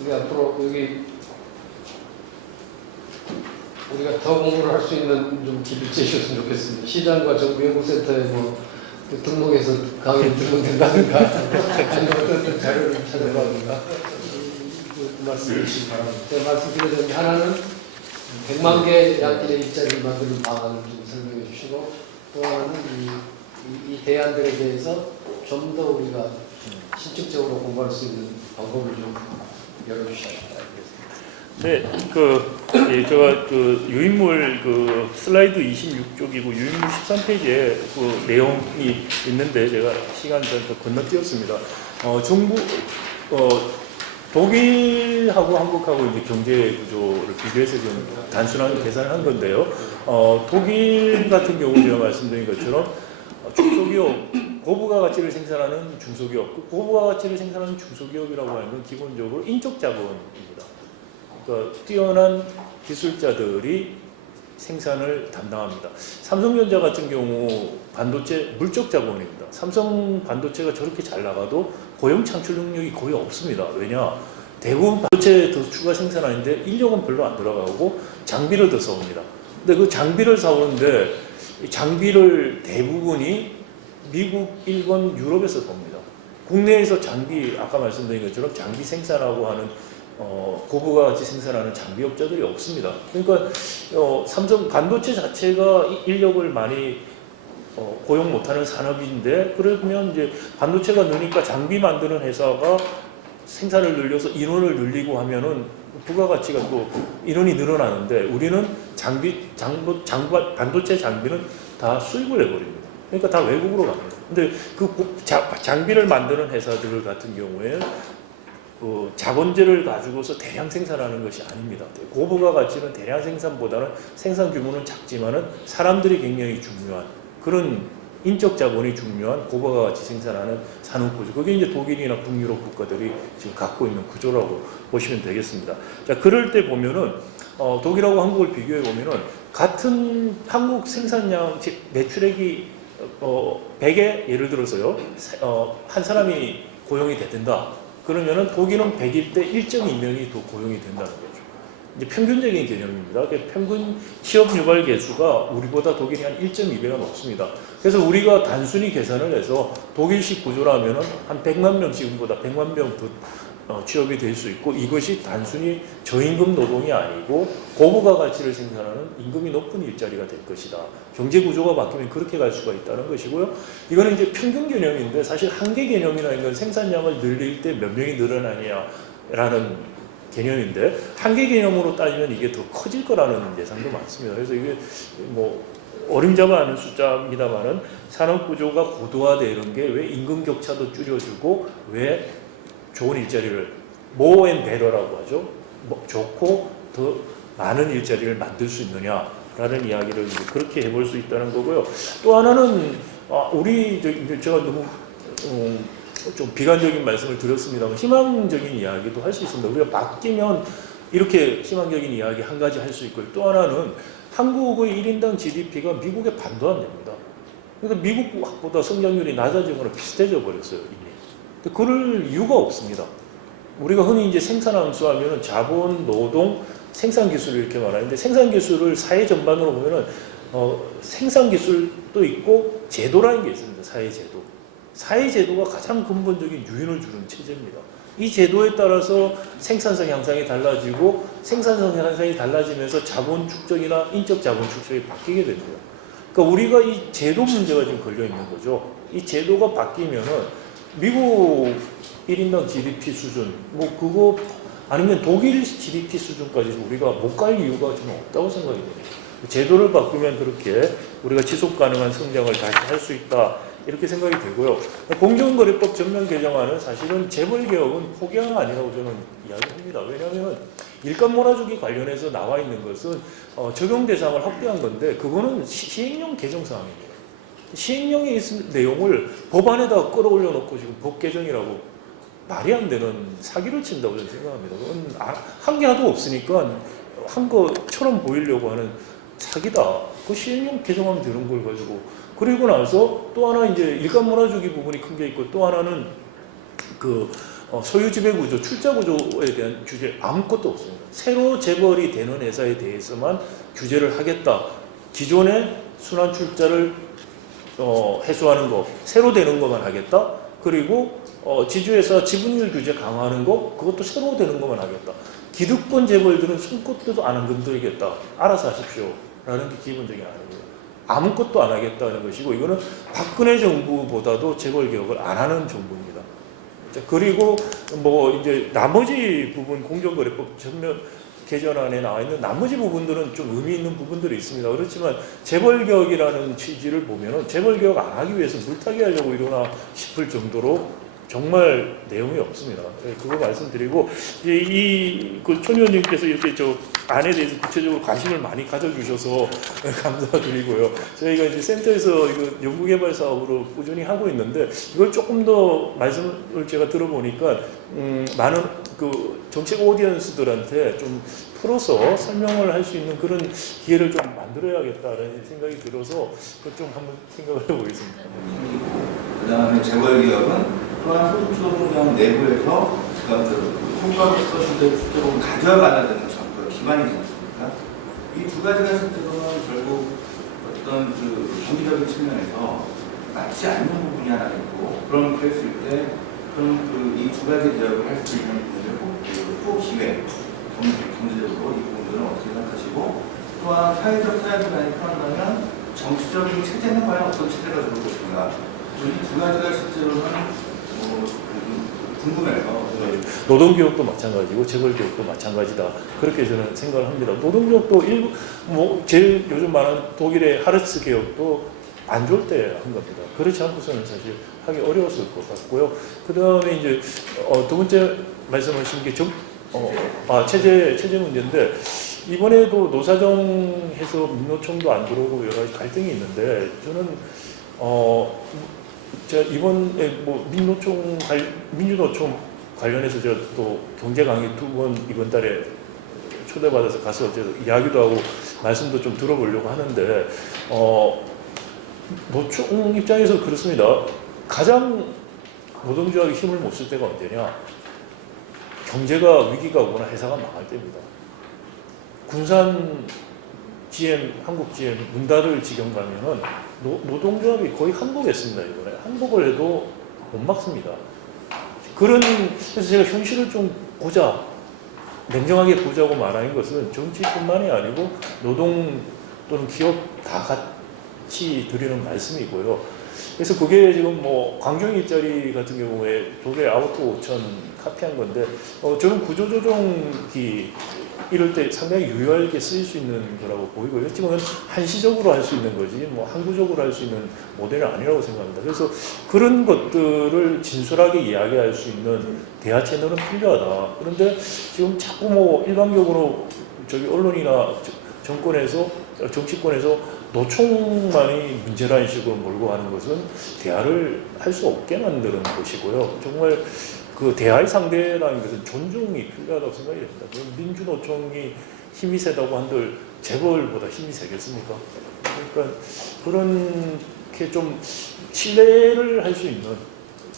우리 앞으로 여기 우리가 더 공부를 할 수 있는 좀 길을 제시했으면 좋겠습니다. 시장과 정부연구센터에 뭐 등록해서 강의 등록된다든가 아니면 어떤 자료를 찾아가든가 말씀해 주시기 바랍니다. 제가 말씀드리는 하나는 100만 개 양질의 일자리를 만드는 방안을 좀 설명해 주시고 또 하나는 이 대안들에 대해서 좀 더 우리가 실질적으로 공부할 수 있는 방법을 좀 열어주시기 바랍니다. 네, 제가 유인물 슬라이드 26쪽이고 유인물 13페이지에 그 내용이 있는데 제가 시간을 더 건너뛰었습니다. 독일하고 한국하고 이제 경제 구조를 비교해서 좀 단순한 계산을 한 건데요. 독일 같은 경우 제가 말씀드린 것처럼 중소기업, 고부가 가치를 생산하는 중소기업, 고부가 가치를 생산하는 중소기업이라고 하는 건 기본적으로 인적 자본입니다. 그러니까 뛰어난 기술자들이 생산을 담당합니다. 삼성전자 같은 경우 반도체 물적 자본입니다. 삼성 반도체가 저렇게 잘 나가도 고용 창출 능력이 거의 없습니다. 왜냐? 대부분 반도체 더 추가 생산하는데 인력은 별로 안 들어가고 장비를 더 사옵니다. 근데 그 장비를 사오는데 장비를 대부분이 미국, 일본, 유럽에서 봅니다. 국내에서 장비, 아까 말씀드린 것처럼 장비 생산하고 하는 고부가 같이 생산하는 장비업자들이 없습니다. 그러니까 삼성 반도체 자체가 인력을 많이 고용 못하는 산업인데 그러면 이제 반도체가 느니까 장비 만드는 회사가 생산을 늘려서 인원을 늘리고 하면은 부가가치가 또 인원이 늘어나는데 우리는 반도체 장비는 다 수입을 해버립니다. 그러니까 다 외국으로 갑니다. 근데 그 장비를 만드는 회사들 같은 경우에는 그 자본재를 가지고서 대량 생산하는 것이 아닙니다. 고부가 가치는 대량 생산보다는 생산 규모는 작지만은 사람들이 굉장히 중요한 그런 인적 자본이 중요한 고부가 가치 생산하는 산업 구조. 그게 이제 독일이나 북유럽 국가들이 지금 갖고 있는 구조라고 보시면 되겠습니다. 자, 그럴 때 보면은 독일하고 한국을 비교해 보면은 같은 한국 생산량 매출액이 100에 예를 들어서요 한 사람이 고용이 된다. 그러면은 독일은 100일 때 1.2명이 더 고용이 된다는 거죠. 이제 평균적인 개념입니다. 평균 취업 유발 개수가 우리보다 독일이 한 1.2배가 높습니다. 그래서 우리가 단순히 계산을 해서 독일식 구조라면은 한 100만 명 지금보다 100만 명 더 취업이 될 수 있고 이것이 단순히 저임금 노동이 아니고 고부가 가치를 생산하는 임금이 높은 일자리가 될 것이다. 경제 구조가 바뀌면 그렇게 갈 수가 있다는 것이고요. 이거는 이제 평균 개념인데 사실 한계 개념이라는 건 생산량을 늘릴 때 몇 명이 늘어나냐라는 개념인데 한계 개념으로 따지면 이게 더 커질 거라는 예상도 많습니다. 그래서 이게 뭐 어림잡아 않은 숫자입니다만은 산업 구조가 고도화되는 게 왜 임금 격차도 줄여주고 왜 좋은 일자리를 more and better라고 하죠. 좋고 더 많은 일자리를 만들 수 있느냐라는 이야기를 이제 그렇게 해볼 수 있다는 거고요. 또 하나는 제가 너무 좀 비관적인 말씀을 드렸습니다만 희망적인 이야기도 할 수 있습니다. 우리가 바뀌면 이렇게 희망적인 이야기 한 가지 할 수 있고요. 또 하나는 한국의 1인당 GDP가 미국의 반도 안 됩니다. 그러니까 미국보다 성장률이 낮아지거나 비슷해져 버렸어요. 이미. 그럴 이유가 없습니다. 우리가 흔히 이제 생산 함수하면은 자본, 노동, 생산 기술을 이렇게 말하는데 생산 기술을 사회 전반으로 보면은 생산 기술도 있고 제도라는 게 있습니다. 사회 제도. 사회 제도가 가장 근본적인 유인을 주는 체제입니다. 이 제도에 따라서 생산성 향상이 달라지고 생산성 향상이 달라지면서 자본 축적이나 인적 자본 축적이 바뀌게 됩니다. 그러니까 우리가 이 제도 문제가 지금 걸려 있는 거죠. 이 제도가 바뀌면은 미국 1인당 GDP 수준, 그거 아니면 독일 GDP 수준까지 우리가 못 갈 이유가 저는 없다고 생각이 됩니다. 제도를 바꾸면 그렇게 우리가 지속 가능한 성장을 다시 할 수 있다. 이렇게 생각이 되고요. 공정거래법 전면 개정안은 사실은 재벌개혁은 포기한 아니라고 저는 이야기합니다. 왜냐하면 일감 몰아주기 관련해서 나와 있는 것은 적용 대상을 확대한 건데 그거는 시행령 개정 사항입니다. 시행령에 있는 내용을 법안에다 끌어올려 놓고 지금 법 개정이라고 말이 안 되는 사기를 친다고 저는 생각합니다. 그건 한 게 하도 없으니까 한 것처럼 보이려고 하는 사기다. 그 시행령 개정하면 되는 걸 가지고. 그리고 나서 또 하나 이제 일감문화주기 부분이 큰 게 있고 또 하나는 그 소유 지배 구조, 출자 구조에 대한 규제 아무것도 없습니다. 새로 재벌이 되는 회사에 대해서만 규제를 하겠다. 기존의 순환 출자를 해소하는 거, 새로 되는 것만 하겠다. 그리고 지주회사 지분율 규제 강화하는 거, 그것도 새로 되는 것만 하겠다. 기득권 재벌들은 손꼽도 안 건드리겠다. 알아서 하십시오. 라는 게 기본적인 아니고요. 아무것도 안 하겠다는 것이고, 이거는 박근혜 정부보다도 재벌 개혁을 안 하는 정부입니다. 그리고 뭐 이제 나머지 부분 공정거래법 전면 개정안에 나와 있는 나머지 부분들은 좀 의미 있는 부분들이 있습니다. 그렇지만 재벌 개혁이라는 취지를 보면은 재벌 개혁 안 하기 위해서 물타기 하려고 이러나 싶을 정도로 정말 내용이 없습니다. 그거 말씀드리고 그 촌 의원님께서 이렇게 저 안에 대해서 구체적으로 관심을 많이 가져주셔서 감사드리고요. 저희가 이제 센터에서 이거 연구개발 사업으로 꾸준히 하고 있는데 이걸 조금 더 말씀을 제가 들어보니까 많은 그 정책 오디언스들한테 좀 풀어서 설명을 할 수 있는 그런 기회를 좀 만들어야겠다라는 생각이 들어서 그것 좀 한번 생각을 해보겠습니다. 그 다음에 재벌개혁은 또한 소득주도공장 내부에서 총괄 소득주도공을 가져가야 되는 정부가 기반이지 않습니까? 이 두 가지가 실제로는 결국 어떤 그 경제적인 측면에서 맞지 않는 부분이 하나 있고 그랬을 때 그럼 이 두 가지 개혁을 할 수 있는 부분들 후 기회 경제적으로 이 부분들은 어떻게 생각하시고 또한 사회적 타협을 표한다면 정치적인 체제는 과연 어떤 체제가 좋을 것인가 이 두 가지가 실제로는 궁금해요. 노동교육도 마찬가지고 재벌교육도 마찬가지다. 그렇게 저는 생각을 합니다. 노동교육도 제일 요즘 많은 독일의 하르츠 개혁도 안 좋을 때 한 겁니다. 그렇지 않고서는 사실 하기 어려웠을 것 같고요. 그 다음에 이제 두 번째 말씀하신 게 체제 문제인데 이번에도 노사정해서 민노총도 안 들어오고 여러 가지 갈등이 있는데 저는 제가 이번에 민주노총 관련해서 제가 또 경제 강의 2번 이번 달에 초대받아서 가서 제가 이야기도 하고 말씀도 좀 들어보려고 하는데 노총 입장에서 그렇습니다. 가장 노동조합이 힘을 못 쓸 때가 언제냐? 경제가 위기가 오거나 회사가 망할 때입니다. 군산 GM, 한국 GM 문 닫을 지경 가면은 노동조합이 거의 항복했습니다. 이번에 항복을 해도 못 막습니다. 그래서 제가 현실을 좀 보자, 냉정하게 보자고 말하는 것은 정치뿐만이 아니고 노동 또는 기업 다 같이 드리는 말씀이고요. 그래서 그게 지금 광주 일자리 같은 경우에 독일 아우토 5천 카피한 건데 저는 구조조정기 이럴 때 상당히 유효하게 쓰일 수 있는 거라고 보이고요. 그렇지만 한시적으로 할 수 있는 거지 항구적으로 할 수 있는 모델은 아니라고 생각합니다. 그래서 그런 것들을 진솔하게 이야기할 수 있는 대화 채널은 필요하다. 그런데 지금 자꾸 일반적으로 언론이나 정치권에서 노총만이 문제라는 식으로 몰고 가는 것은 대화를 할 수 없게 만드는 것이고요. 정말 그 대화의 상대라는 것은 존중이 필요하다고 생각이 됩니다. 그럼 민주노총이 힘이 세다고 한들 재벌보다 힘이 세겠습니까? 그러니까 그렇게 좀 신뢰를 할 수 있는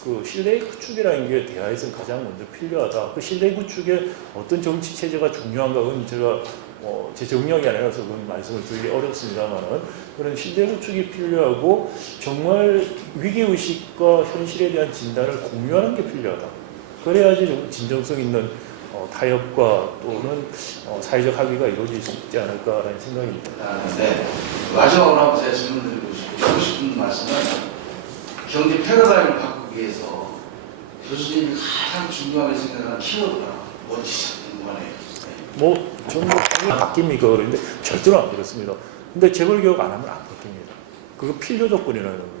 그 신뢰의 구축이라는 게 대화에서는 가장 먼저 필요하다. 그 신뢰 구축에 어떤 정치 체제가 중요한가 그건 제가 제 정력이 아니라서 그런 말씀을 드리기 어렵습니다만은 그런 신뢰 구축이 필요하고 정말 위기의식과 현실에 대한 진단을 공유하는 게 필요하다. 그래야지 좀 진정성 있는 타협과 또는 사회적 합의가 이루어질 수 있지 않을까라는 생각입니다. 네. 마지막으로 한번 제가 질문드리고 싶은 말씀은 경제 패러다임을 바꾸기 위해서 교수님이 가장 중요하게 생각하는 키워드가 뭔지 궁금하네요. 저는 바뀝니까? 그런데 절대로 안 그렇습니다. 근데 재벌 개혁 안 하면 안 바뀝니다. 그거 필요 조건이라는 거예요.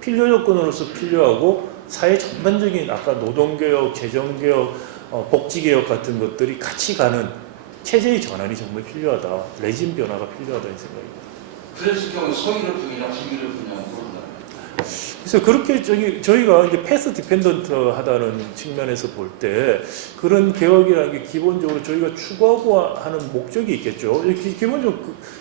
필요 조건으로서 필요하고 사회 전반적인 아까 노동개혁, 재정개혁, 복지개혁 같은 것들이 같이 가는 체제의 전환이 정말 필요하다. 레짐 변화가 필요하다는 생각입니다. 그랬을 경우에 성의롭형이랑 비밀롭형이랑 모른다. 그래서 그렇게 저희가 이제 패스 디펜던트 하다는 측면에서 볼 때 그런 개혁이라는 게 기본적으로 저희가 추구하고 하는 목적이 있겠죠. 기본적으로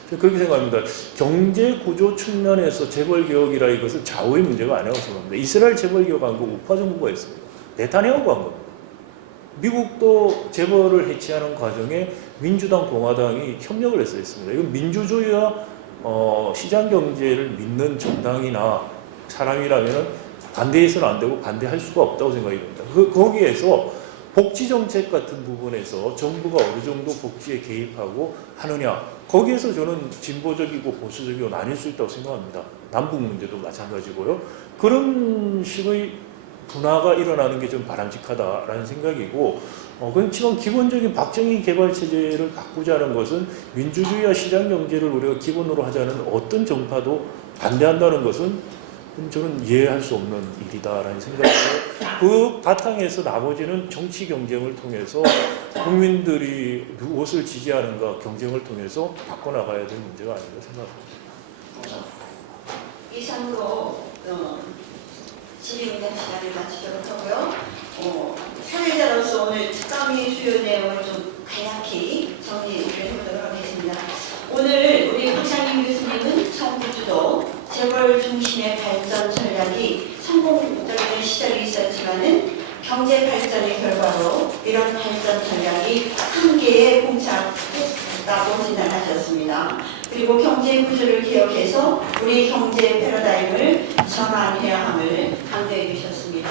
그렇게 생각합니다. 경제 구조 측면에서 재벌 개혁이라 이것은 좌우의 문제가 아니라고 생각합니다. 이스라엘 재벌 개혁한 거 우파 정부가 했습니다. 네타냐후가 한 겁니다. 미국도 재벌을 해체하는 과정에 민주당, 공화당이 협력을 했습니다. 이건 민주주의와 시장 경제를 믿는 정당이나 사람이라면 반대해서는 안 되고 반대할 수가 없다고 생각이 듭니다. 거기에서 복지 정책 같은 부분에서 정부가 어느 정도 복지에 개입하고 하느냐, 거기에서 저는 진보적이고 보수적이고 나뉠 수 있다고 생각합니다. 남북 문제도 마찬가지고요. 그런 식의 분화가 일어나는 게 좀 바람직하다라는 생각이고, 그렇지만 기본적인 박정희 개발 체제를 바꾸자는 것은 민주주의와 시장 경제를 우리가 기본으로 하자는 어떤 정파도 반대한다는 것은 저는 이해할 수 없는 일이다라는 생각이고, 그 바탕에서 나머지는 정치 경쟁을 통해서 국민들이 무엇을 지지하는가 경쟁을 통해서 바꿔나가야 될 문제가 아닌가 생각합니다. 이상으로 질의응답 시간을 마치도록 하고요. 사회자로서 오늘 특감의 주요 내용을 좀 간략히 정리를 해보도록 하겠습니다. 오늘 우리 박상민 교수님은 정부주도 재벌 중심의 발전 전략이 성공적인 시절이 있었지만은 경제 발전의 결과로 이런 발전 전략이 한계에 봉착했다고 진단하셨습니다. 그리고 경제 구조를 개혁해서 우리 경제 패러다임을 전환해야 함을 강조해 주셨습니다.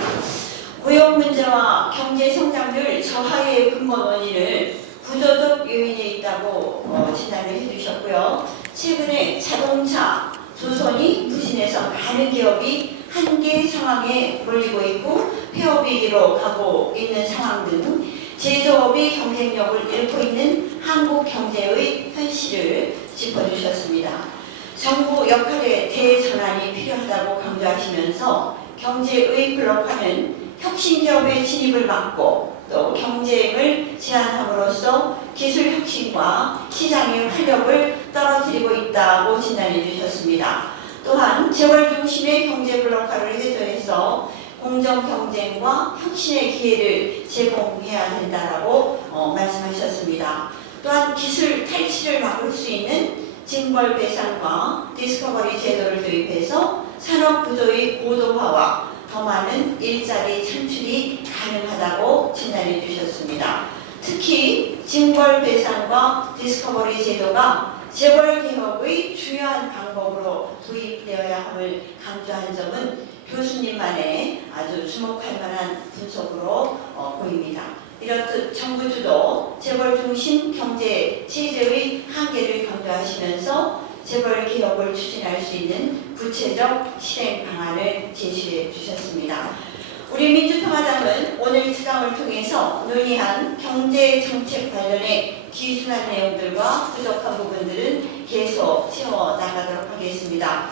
고용 문제와 경제 성장률 저하의 근본 원인을 구조적 요인에 있다고 진단을 해주셨고요. 최근에 자동차, 조선이 부진해서 많은 기업이 한계 상황에 몰리고 있고 폐업위기로 가고 있는 상황 등 제조업이 경쟁력을 잃고 있는 한국 경제의 현실을 짚어주셨습니다. 정부 역할의 대전환이 필요하다고 강조하시면서 경제의 블록화는 혁신기업의 진입을 막고 또 경쟁을 제한함으로써 기술 혁신과 시장의 활력을 떨어뜨리고 있다고 진단해 주셨습니다. 또한 재벌 중심의 경제 블록화를 해소해서 공정 경쟁과 혁신의 기회를 제공해야 된다라고 말씀하셨습니다. 또한 기술 탈취를 막을 수 있는 징벌 배상과 디스커버리 제도를 도입해서 산업 구조의 고도화와 더 많은 일자리 창출이 가능하다고 진단해 주셨습니다. 특히 징벌 배상과 디스커버리 제도가 재벌 개혁의 중요한 방법으로 도입되어야 함을 강조한 점은 교수님만의 아주 주목할 만한 분석으로 보입니다. 이렇듯 정부 주도 재벌 중심 경제 체제의 한계를 강조하시면서 재벌 개혁을 추진할 수 있는 구체적 실행 방안을 제시해 주셨습니다. 우리 민주평화당은 오늘 특강을 통해서 논의한 경제 정책 관련해 기술한 내용들과 부족한 부분들은 계속 채워나가도록 하겠습니다.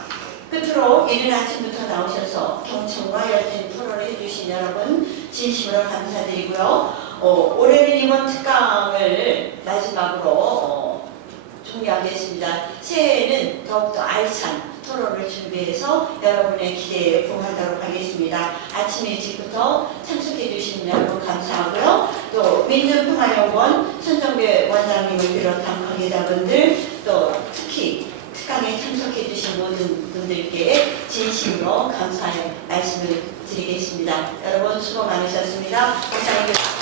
끝으로 이른 아침부터 나오셔서 경청과 열띤 토론을 해주신 여러분 진심으로 감사드리고요. 올해는 이번 특강을 마지막으로 종료하겠습니다. 새해에는 더욱더 알찬 토론을 준비해서 여러분의 기대에 부응하도록 하겠습니다. 아침 일찍부터 참석해 주신 여러분 감사하고요. 또 민주평화연구원 손정배 원장님을 비롯한 관계자분들 또 특히 특강에 참석해 주신 모든 분들께 진심으로 감사의 말씀을 드리겠습니다. 여러분 수고 많으셨습니다. 감사합니다.